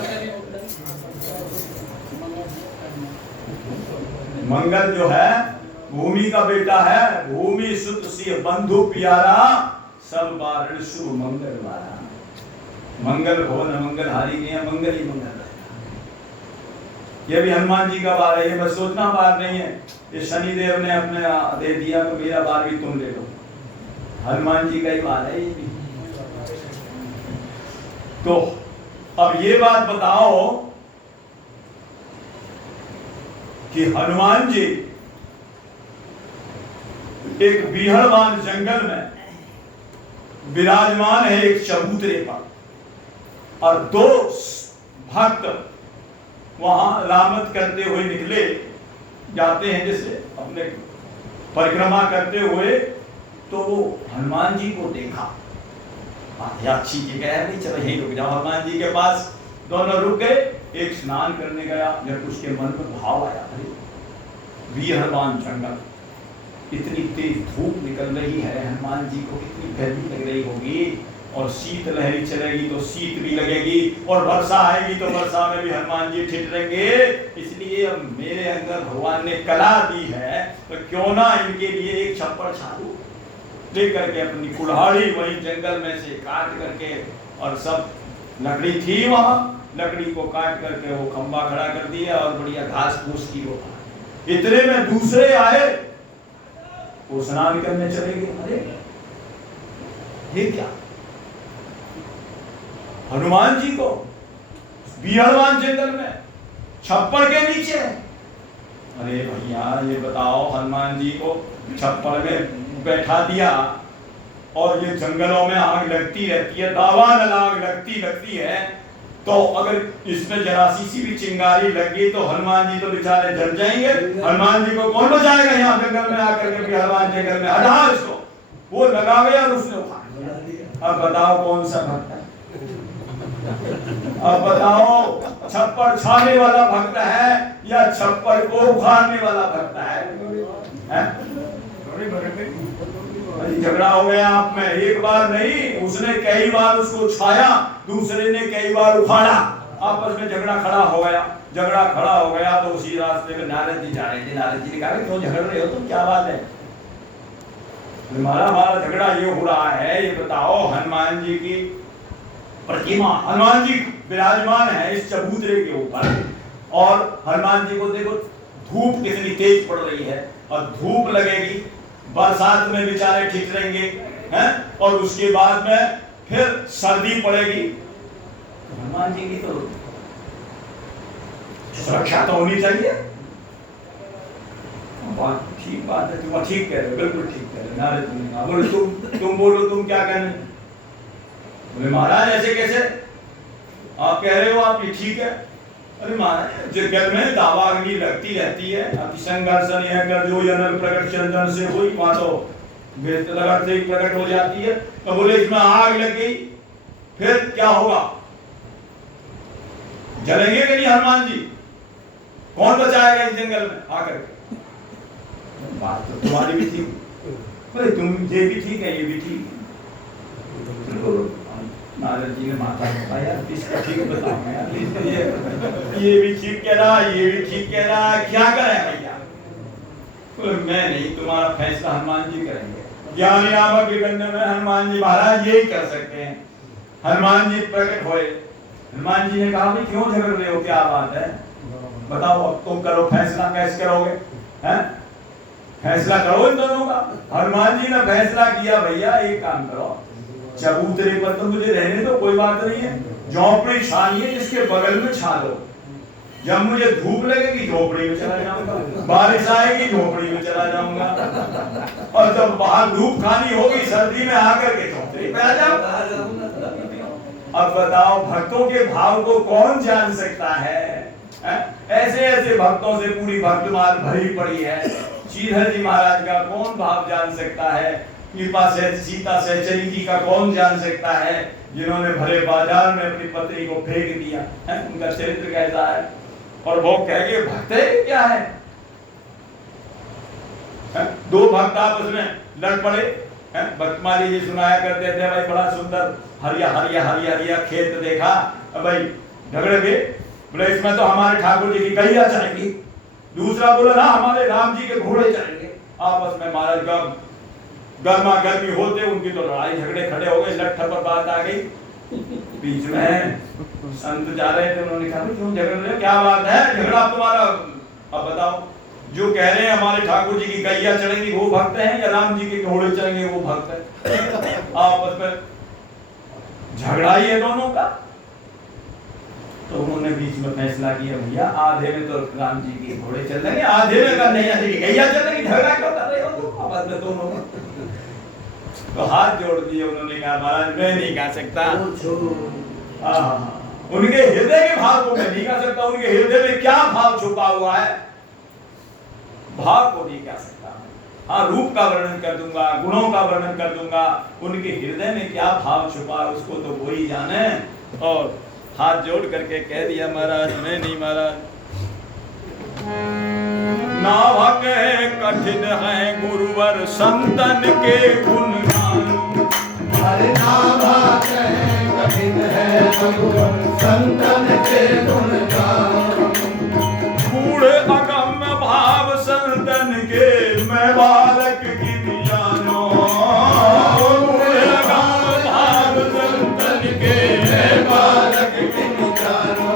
मंगल जो है भूमि का बेटा है, भूमि सुत सी बंधु प्यारा, सब बारण शुभ मंगलवारा। मंगल भवन मंगलहारी के यहाँ मंगल ही मंगल है। ये भी हनुमान जी का वार है, ये बस सोचना वार नहीं है, ये शनिदेव ने अपने दे दिया तो मेरा वार भी तुम ले लो, हनुमान जी का ही वार है ये भी। तो अब ये बात बताओ कि हनुमान जी एक बीहड़वान जंगल में विराजमान है एक चबूतरे पर, और 2 भक्त वहां रामत करते हुए निकले, जाते हैं जैसे अपने परिक्रमा करते हुए, तो वो हनुमान जी को देखा। अच्छी जगह है, नहीं चलो यहीं रुक जाओ हनुमान जी के पास। दोनों रुक गए, एक स्नान करने गया, जब उसके मन में भाव आया, अरे बीहड़वान जंगल, इतनी तेज धूप निकल रही है, हनुमान जी को कितनी गर्मी लग रही होगी, और शीत लहरी चलेगी तो शीत भी लगेगी, और वर्षा आएगी तो वर्षा में भी हनुमान जी ठिठरेंगे। इसलिए अब मेरे अंदर भगवान ने कला दी है, तो क्यों ना इनके लिए एक छप्पड़ छाड़ू, लेकर के अपनी कुल्हाड़ी वहीं जंगल में से काट करके, और सब लकड़ी थी वहां, लकड़ी को काट करके वो खंबा खड़ा कर दिया और बढ़िया घास फूस की वो। इतने में दूसरे आए, वो स्नान करने चले गए। अरे ये क्या? हनुमान जी को बिहड़वान जंगल में छप्पड़ के नीचे। अरे भैया ये बताओ, हनुमान जी को छप्पड़ में बैठा दिया और ये जंगलों में आग लगती रहती है, दावान आग लगती है, तो अगर इसमें जरा सी भी चिंगारी लगी तो हनुमान जी तो बेचारे जल जाएंगे। हनुमान जी को कौन बचाएगा यहाँ जंगल में आकर के? हनुमान जंगल में हटा इसको, वो लगा गया और उसने उठा दिया। अब बताओ कौन सा भक्त है? अब बताओ छप्पड़ छाने वाला भक्त है या छप्पड़ को उखाड़ने वाला भक्त है? झगड़ा हो गया आप में, एक बार नहीं, उसने कई बार उसको छाया, दूसरे ने कई बार उखाड़ा, आपस में झगड़ा खड़ा हो गया। तो उसी रास्ते में नारद जी जा रहे थे। नारद जी ने कहा क्यों झगड़ रहे हो तुम, क्या बात है? हमारा झगड़ा ये हो रहा है, ये बताओ हनुमान जी की प्रतिमा, हनुमान जी विराजमान है इस चबूतरे के ऊपर, और हनुमान जी को देखो धूप कितनी तेज पड़ रही है, और धूप लगेगी, बरसात में बेचारे ठीक रहेंगे हैं, और उसके बाद में फिर सर्दी पड़ेगी। हनुमान जी की तो सुरक्षा तो होनी चाहिए। ठीक बात है, तुम ठीक कह रहे हो, बिल्कुल ठीक कह रहे हो। नारद जी ने कहा, बोले तुम बोलो, तुम क्या कहने? बोले महाराज ऐसे कैसे आप कह रहे हो, आप ये ठीक है? अरे महाराज जंगल में दावाग्नि लगती रहती है, अति संघर्ष यह कर जो जनल प्रकट चंदन से हुई, वहां तो लगट से प्रकट हो जाती है। तो बोले इसमें आग लग गई फिर क्या होगा? जलेंगे कि नहीं हनुमान जी? कौन बचाएगा इस जंगल में आकर के? बात तो तुम्हारी भी ठीक, बोले तुम ये भी ठीक है, ये भी ठीक है। नारद जी ने माता बताया किसका ठीक बताओ यार, ये भी ठीक कह रहा, ये भी ठीक कह रहा, क्या करें भैया? मैं नहीं, तुम्हारा फैसला हनुमान जी करेंगे। ज्ञान नामक विगंध में हनुमान जी महाराज यही कर सकते हैं। हनुमान जी प्रकट हुए, हनुमान जी ने कहा भाई क्यों झगड़ रहे हो, क्या बात है बताओ, अब तुम करो फैसला, कैसे करोगे? हैं फैसला करो इन दोनों का। हनुमान जी ने फैसला किया, भैया एक काम करो, चबूतरे पर तो मुझे रहने दो, कोई बात नहीं है, झोपड़ी छानिए जिसके बगल में छा लो, जब मुझे धूप लगेगी झोपड़ी में चला जाऊंगा, बारिश आएगी झोपड़ी में चला जाऊंगा, और जब बाहर धूप खानी होगी सर्दी में आकर के झोपड़ी पे आ जाऊंगा। अब बताओ भक्तों के भाव को कौन जान सकता है? ऐसे ऐसे भक्तों से पूरी भक्तमाल भरी पड़ी है, श्रीधर जी महाराज का कौन भाव जान सकता है? कृपा से सीता सहचरी जी का कौन जान सकता है, जिन्होंने भरे बाजार में अपनी पत्नी को फेंक दिया है? उनका चरित्र कैसा है? और वो कह के भक्त है क्या है? दो भक्त आपस में लड़ पड़े। भक्तमाली जी सुनाया करते थे, भाई बड़ा सुंदर हरिया हरिया हरिया हरिया खेत देखा, भाई झगड़े भी, बोले इसमें तो हमारे ठाकुर जी की गैया चलेगी, दूसरा बोला ना हमारे राम जी के घोड़े चलेंगे। आपस में महाराज गर्मा गर्मी होते उनकी तो लड़ाई झगड़े खड़े हो गए, लट्ठ पर बात आ गई। बीच में संत जा रहे थे, उन्होंने कहा क्यों झगड़ रहे हो, क्या बात है, झगड़ा तुम्हारा? अब बताओ, जो कह रहे हैं हमारे ठाकुर जी की गैया चढ़ेंगी वो भक्त हैं, या राम जी के घोड़े चढ़ेंगे वो भक्त है? आपस में झगड़ा ही है दोनों का। तो उन्होंने बीच में फैसला किया, भैया आधे में तो राम जी के घोड़े चल रहे, आधे में का नहीं, आधे की गैया चलेगी, झगड़ा क्यों कर रहे हो? आपस में दोनों तो हाथ जोड़ दिए। उन्होंने कहा महाराज मैं नहीं कह सकता, उनके हृदय के भाव को मैं नहीं कह सकता, उनके हृदय में क्या भाव छुपा हुआ है भाव को नहीं कह सकता। हाँ रूप का वर्णन कर दूंगा, गुणों का वर्णन कर दूंगा, उनके हृदय में क्या भाव छुपा है उसको तो वही जाने। और हाथ जोड़ करके कह दिया महाराज मैं नहीं महाराज। नाभक कठिन है गुरुवर संतन के गुण गानू, हरे नाभक कठिन है गुरुवर संतन के गुण गानू, गूढ़ अगम्य भाव संतन के मैं बालक की जानो, गूढ़ अगम्य भाव संतन के मैं बालक की जानो,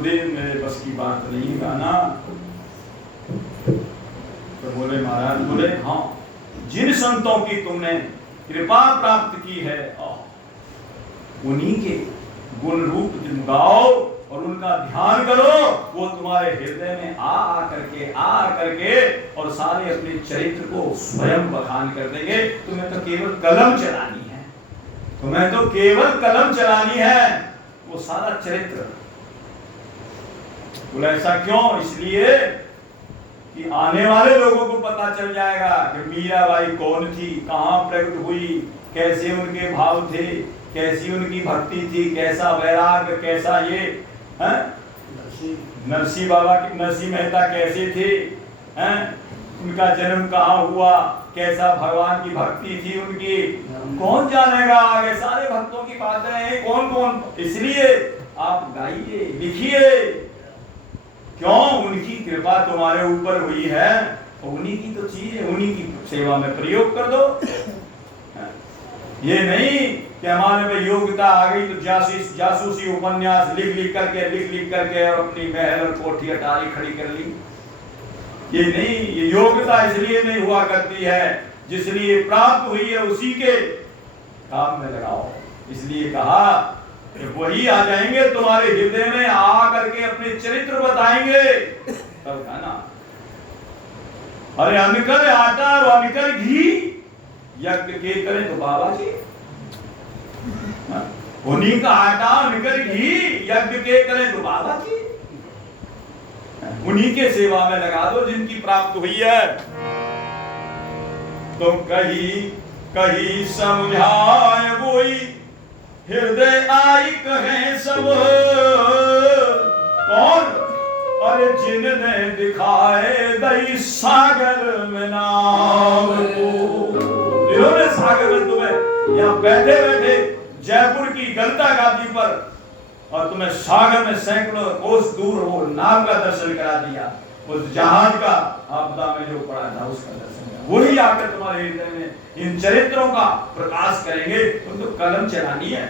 गुरुदेव मेरे बस की बात नहीं गाना। तो बोले महाराज, बोले हाँ, जिन संतों की तुमने कृपा प्राप्त की है उन्हीं के गुण रूप तुम गाओ और उनका ध्यान करो। वो तुम्हारे हृदय में आ करके और सारे अपने चरित्र को स्वयं बखान कर देंगे। तुम्हें तो केवल कलम चलानी है, तुम्हें तो केवल कलम चलानी है, वो सारा चरित्र। बोले ऐसा क्यों? इसलिए कि आने वाले लोगों को पता चल जाएगा कि मीराबाई कौन थी, कहां प्रकट हुई, कैसे उनके भाव थे, कैसी उनकी भक्ति थी, कैसा वैराग्य, कैसा ये नरसिंह बाबा की, नरसिंह मेहता कैसे थे, उनका जन्म कहाँ हुआ, कैसा भगवान की भक्ति थी उनकी, कौन जानेगा? आगे सारे भक्तों की बातें हैं, कौन कौन। इसलिए आप गाइए, लिखिए। क्यों? उनकी कृपा तुम्हारे ऊपर हुई है, उन्हीं की तो चीज है, उन्हीं की सेवा में प्रयोग कर दो। ये नहीं कि हमारे में योग्यता आ गई तो जासूसी उपन्यास लिख करके और अपनी महल और कोठी अटारी खड़ी कर ली। ये नहीं, ये योग्यता इसलिए नहीं हुआ करती है, जिसलिए प्राप्त हुई है उसी के काम में लगाओ। इसलिए कहा कि वही आ जाएंगे तुम्हारे हृदय में, आ करके अपने चरित्र बताएंगे। तब कहना अरे अनकर आटा और अनकर घी यज्ञ के करें तो बाबा जी, उन्हीं का आटा अनकर घी यज्ञ के करें तो बाबा जी, उन्हीं के सेवा में लगा दो जिनकी प्राप्त हुई है। तो कही समझाए कोई, हृदय आई कहें सब। कौन? अरे जिनने दिखाए दई सागर में नाम को। इन्होंने सागर में तुम्हें यहाँ बैठे बैठे जयपुर की गलता गादी पर और तुम्हें सागर में सैकड़ों कोस दूर हो नाव का दर्शन करा दिया, उस जहाज का आपदा में जो पड़ा था उसका दर्शन करा। वही आकर तुम्हारे हृदय में इन चरित्रों का प्रकाश करेंगे। तुम तो कलम चलानी है।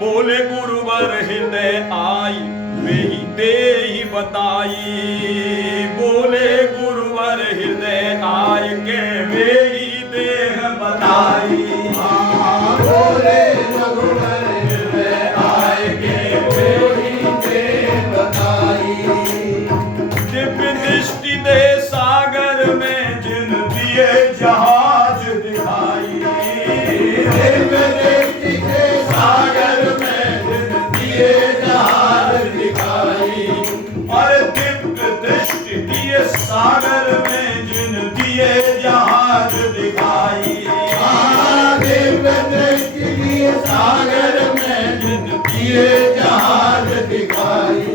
बोले गुरुवर हृदय आई वे ही दे ही बताई। बोले गुरुवर हृदय आय के वे ही देह बताई। बोले गुरुवर हृदय आय के वे ही देह बताई। दिव्य दृष्टि दे सागर में जिन दिए जहाज दिखाई। दिव्य दृष्टि दे सागर में जिन दिए जहाज दिखाई। अरे दिव्य दृष्टि दिए सागर में जिन दिए जहाज दिखाई। दिव्य दृष्टि दिए सागर में जिन दिए जहाज दिखाई।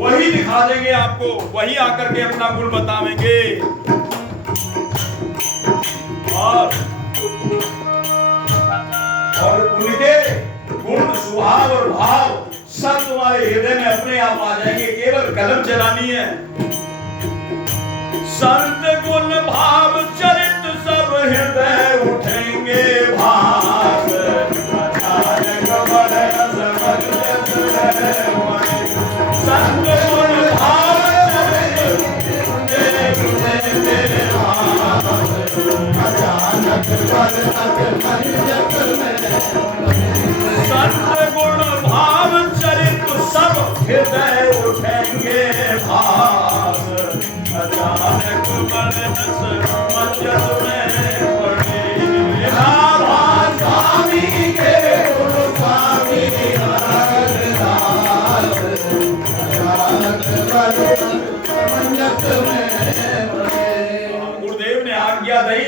वही दिखा देंगे आपको, वही आकर के अपना गुण बतावेंगे। और उनके गुण, स्वभाव और भाव सब तुम्हारे हृदय में अपने आप आ जाएंगे। केवल कलम चलानी है। संत गुण भाव चरित सब हृदय उठेंगे भास। अचानक बड़े समझ संत गुण भाव चरित उठेंगे भास। अचानक संत गुण भाव चरित सब हृदय उठेंगे भास। अचानक मंजस में पड़े स्वामी के गुरु स्वामी हरदास। अचानक मंजस में पड़े। गुरुदेव ने आज्ञा दी,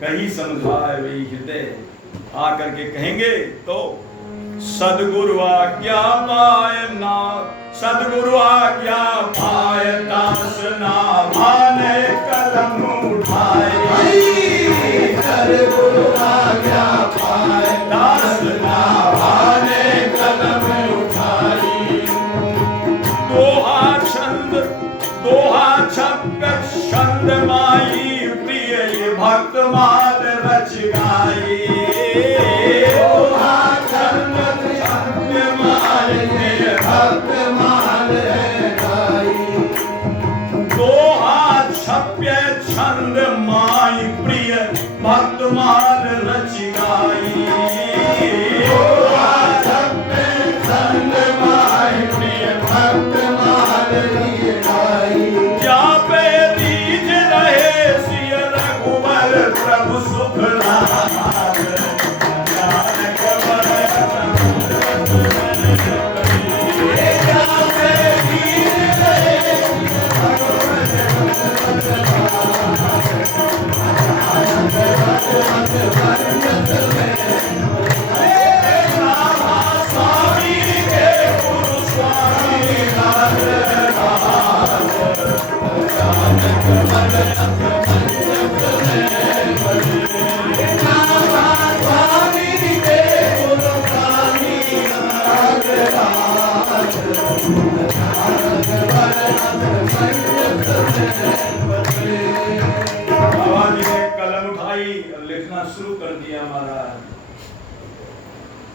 कहीं समझाए वही हृदय आकर के कहेंगे तो सदगुरु आज्ञा पाए ना, सदगुरु आज्ञा पाए दास ना भाने कलम उठाए। सदगुरु आज्ञा पाए दास ना भाने कलम उठाई। दोहा छक छंद माई प्रिय भक्त माल रच गाई।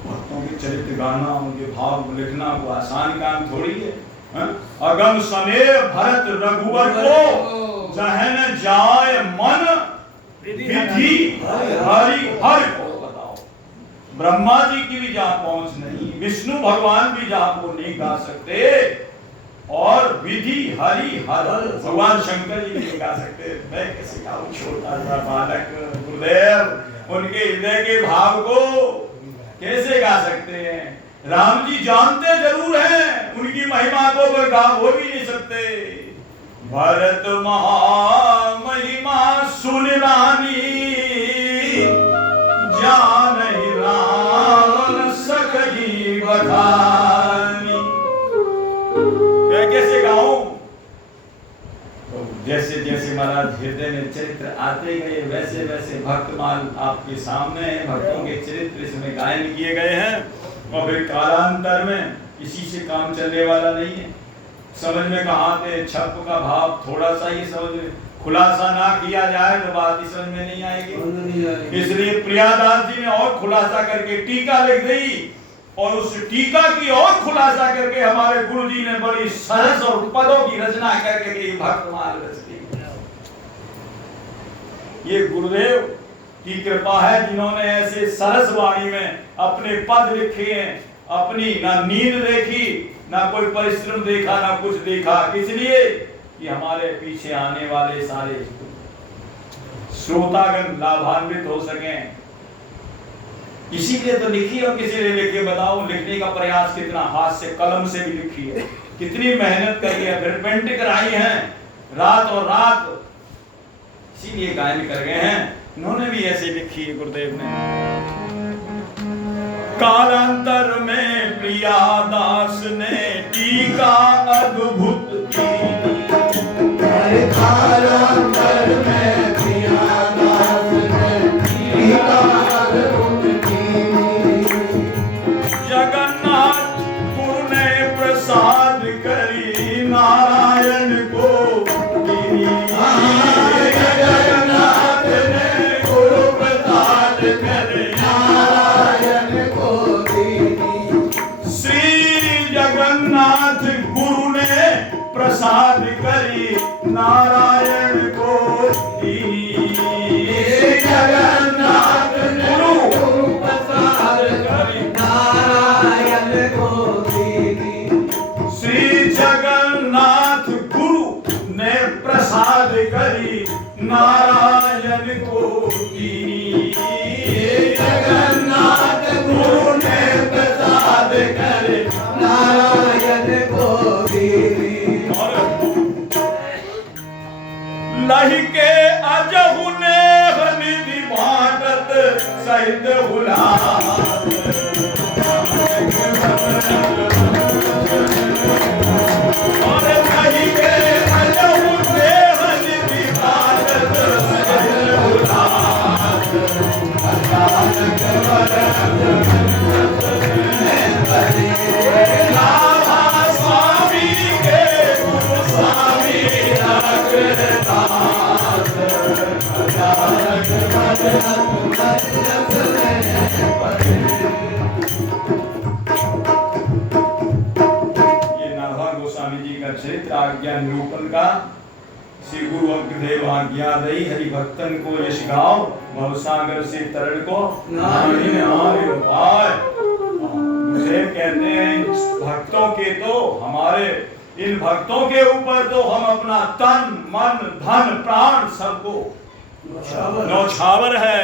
भक्तों के चरित्र गाना, उनके भाव लिखना कोई आसान काम थोड़ी है। अगम समेय भरत रघुवर को जहन जाय मन विधि हरि हर को। बताओ, ब्रह्मा जी की भी जहां पहुंच नहीं, विष्णु भगवान भी जहां को नहीं गा सकते, और विधि हरि हर भगवान शंकर जी नहीं गा सकते, मैं कैसे गाऊं? छोटा सा बालक गुरुदेव उनके हृदय के भाव को कैसे गा सकते हैं? राम जी जानते जरूर हैं, उनकी महिमा को वो गा हो भी नहीं सकते। भरत महामहिमा सुन रानी, जानहि रावण सखी बखानी। मैं कैसे गाऊं? तो जैसे जैसे महाराज हृदय में चरित्र आते गए, वैसे वैसे भक्तमाल आपके सामने है, भक्तों के चरित्र इसमें गायन किए गए हैं। और फिर कालांतर में किसी से काम चलने वाला नहीं है। समझ में कहाँ थे छप का भाव, थोड़ा सा ही समझ में खुलासा ना किया जाए तो बात ही समझ में नहीं आएगी। इसलिए प्रियादास जी ने और खुलासा करके टीका लिख दी, और उस टीका की और खुलासा करके हमारे गुरु जी ने बड़ी सरस और पदों की रचना करके भक्तमाल रचती। ये गुरुदेव की कृपा है, जिन्होंने ऐसे सरस वाणी में अपने पद लिखे हैं। अपनी ना नींद देखी, ना कोई परिश्रम देखा, ना कुछ देखा, इसलिए कि हमारे पीछे आने वाले सारे श्रोतागण लाभान्वित हो सकें। इसीलिए तो लिखी, और किसी ने लिख के बताओ, लिखने का प्रयास कितना, हाथ से कलम से भी लिखी है, कितनी मेहनत करी है, फिर पेंट कराई है रात और रात, इसीलिए गायन कर गए हैं। इन्होंने भी ऐसे लिखी है गुरुदेव ने। कालांतर में प्रियादास ने टीका अद्भुत की, कालांतर में प्रियादास ने टीका अद्भुत की। जगन्नाथ गुरु ने प्रसाद करी नारायण को दीनी। जगन्नाथ ने गुरु प्रसाद करी नारायण को दीनी। श्री जगन्नाथ गुरु ने प्रसाद करी नारायण को दीनी। जगन्नाथ गुरु प्रसाद करी नारायण को दीनी। श्री जगन्नाथ गुरु ने प्रसाद करी नारायण को दीनी। जगन्नाथ गुरु ने प्रसाद करी नारायण को दीनी। लहि के अजहु ने निधि बाटत सहित हुलास। और लहि के अजहु ने निधि बाटत सहित हुलास। अचानक लाभा स्वामी के गुरु स्वामी अग्रदास। ये नाभा गोस्वामी जी का चरित्र आज्ञा निरूपण का। श्री गुरु अंकदेव आज्ञा दई, हरि भक्तन को यश गाओ, भवसागर से तरल को नाहि नाहि उपाय। गुरुदेव कहते हैं भक्तों के तो, हमारे इन भक्तों के ऊपर तो हम अपना तन मन धन प्राण सबको न्यौछावर है।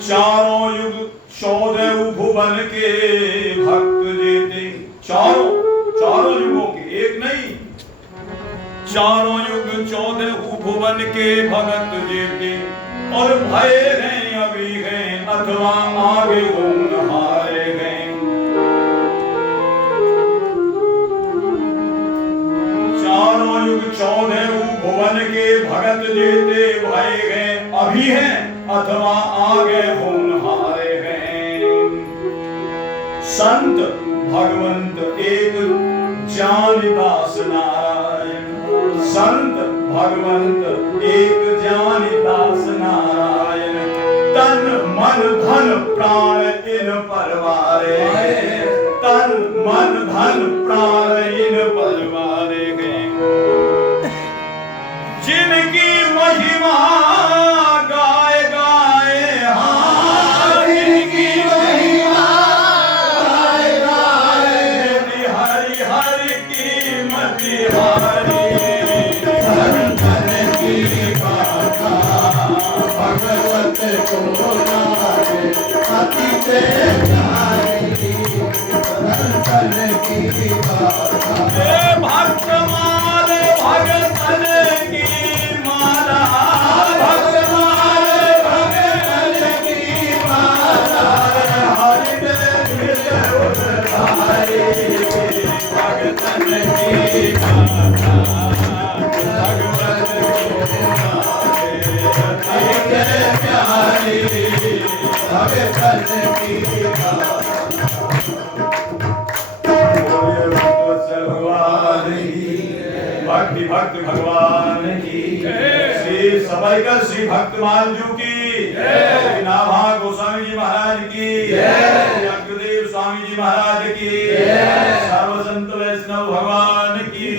चारों युग 14 भुवन के भक्त जेते। चारों युगों के, एक नहीं, चारों युग 14 भुवन के भगत जेते। और भय हैं अभी हैं, अथवा आगे वो हारे गए। चारों युग 14 भुवन के भगत जेते। भय गए अभी हैं, अथवा आगे होन हारे हैं। संत भगवंत एक जानिदास नारायण। संत भगवंत एक जानि दास नारायण, तन मन धन प्राण इन परवारे, तन मन धन प्राण इन परवारे गए। जिनकी महिमा गाए गाए, हाँ जिनकी महिमा गाए गाए, हरि हरि की मति हारी, धन धन की गाथा भगवत को गाए, अति प्यारी धन धन की गाथा। भक्तमाल भगतन की माला, भक्तमाल भगतन की माला, हरि हृदय उद्धारे, भगतन की गाथा भगवत को गाए, अति प्यारी भगतन की गाथा। भक्ति भक्त भगवान की, श्री सबैकर श्री भक्तमान जू की, श्री नाभा गोस्वामी जी महाराज की, श्री अंकदेव स्वामी जी महाराज की, सर्व संत वैष्णव भगवान की।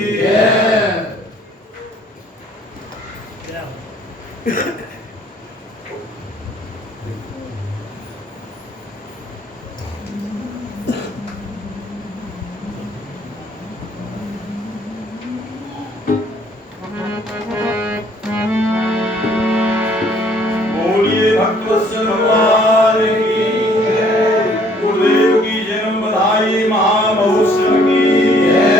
भक्तवत्सल भगवान की, गुरुदेव की जन्म बधाई महामहोत्सव की है।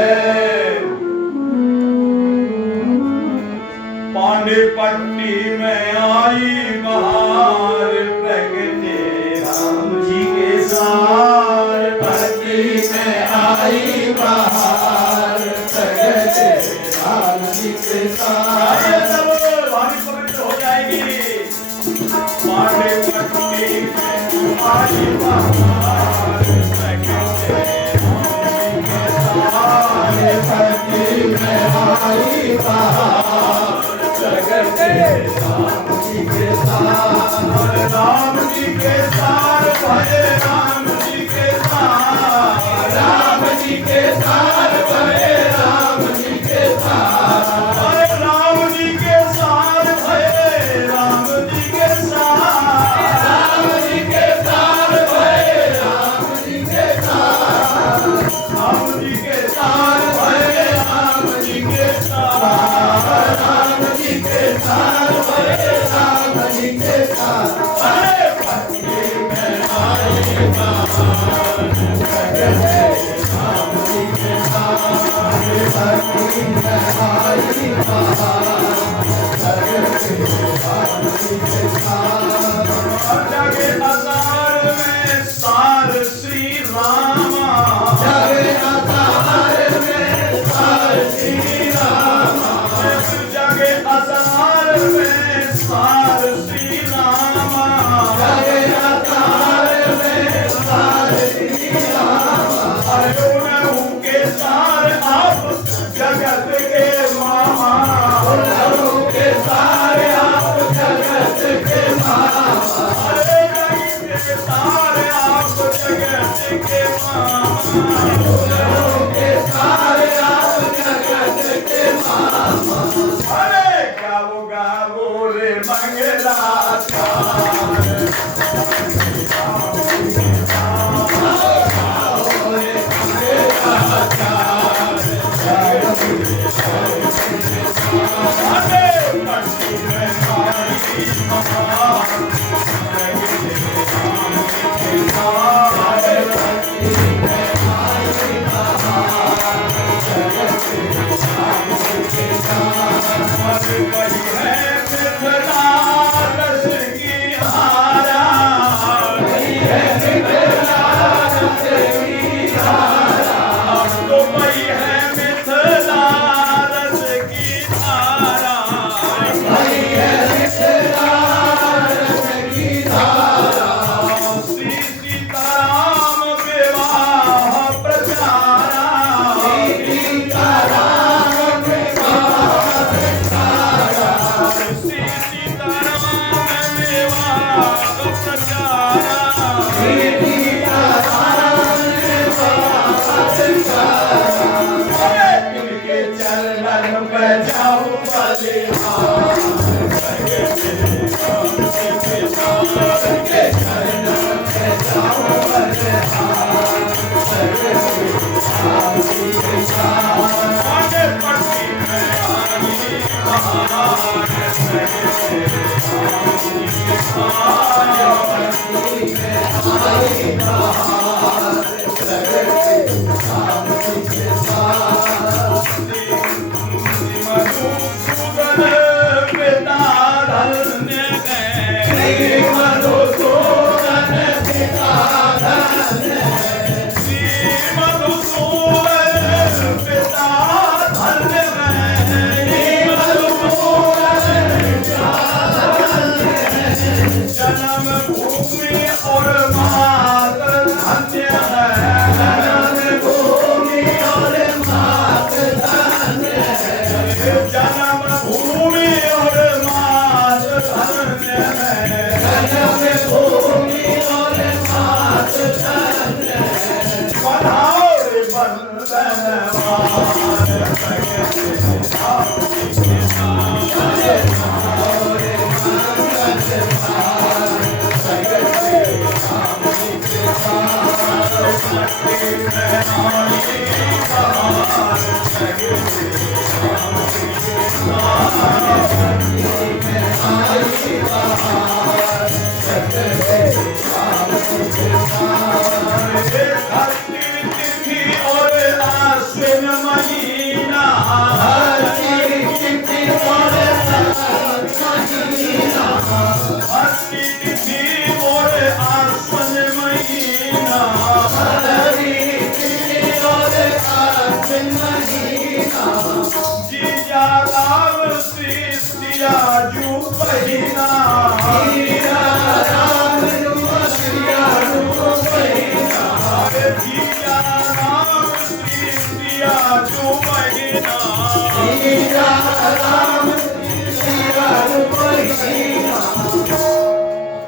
पांडेपट्टी में आई बहार, प्रगटे राम जी के सार, पट्टी में आई बहार, प्रगटे राम जी के साथ। वाणी पवित्र हो जाएगी। पांडेपट्टी में आई बहार, प्रगटे राम जी के सार, पट्टी में आई बहार, प्रगटे राम जी के साथ। राम जी के सार भये, राम जी के सार, राम जी के साथ भये, राम जी के साथ। राम जी के सार भये, राम जी के सार, राम जी के साथ भये, राम जी के साथ। राम जी के सार भये, राम जी के सार, राम जी के साथ भये, राम जी के साथ। अरे पट्टी में आई बहार, प्रगटे राम जी के साथ। पट्टी में आई बहार, प्रगटे राम जी के साथ। जगे असार में सार श्री रामा, जगे असार में सार श्री रामा। जगे असार में सार श्री रामा, जगे असार में सार श्री रामा। अयो नहु के सार आप जगत के मामा, प्रभु के सार आप जगत के मामा। अरे नहु के सार आप जगत के मामा, प्रभु के सार आप जगत के मामा। अरे गावो गावो रे मंगला का, है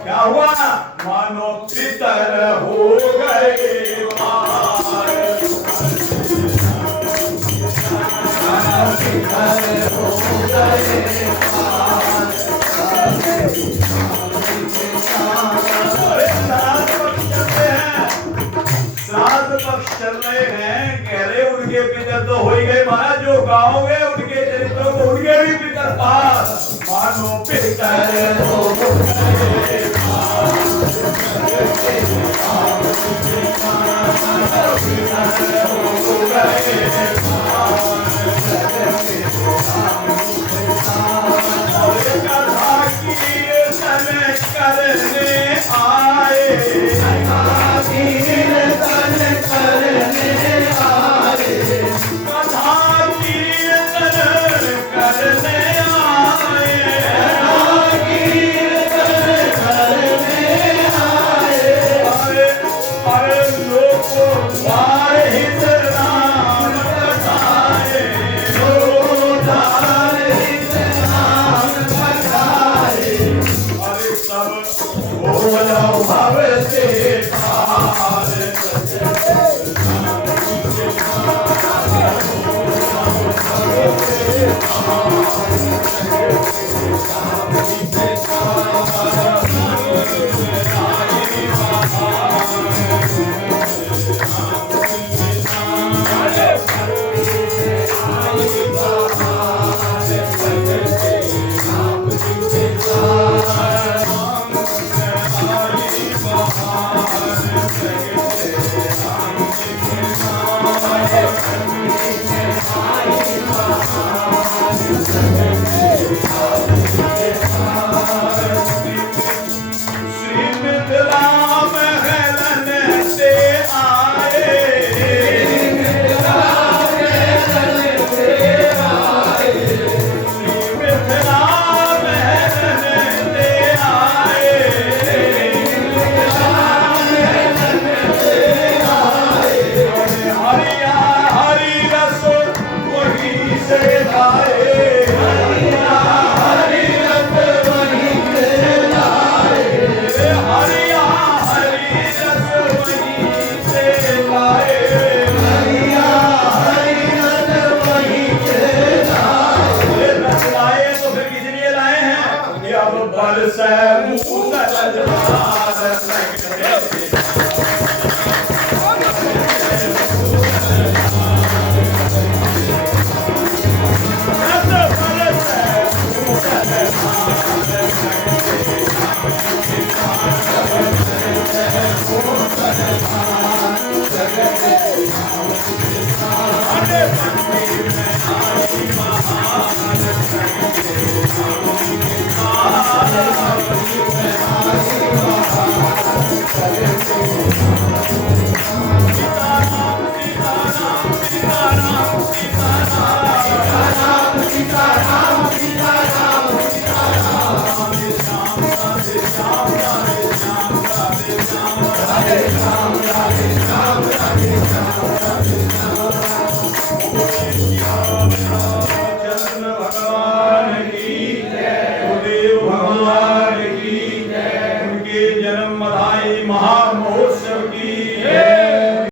क्या हुआ? मानो पितर हो गए पार। श्राद्ध पक्ष चल रहे हैं, कह रहे उनके पितर तो हो ही गए महाराज, जो गाओगे उनके चरित्रों को उनके भी पितर पास। मानो पितर हो गए बरसे मुँह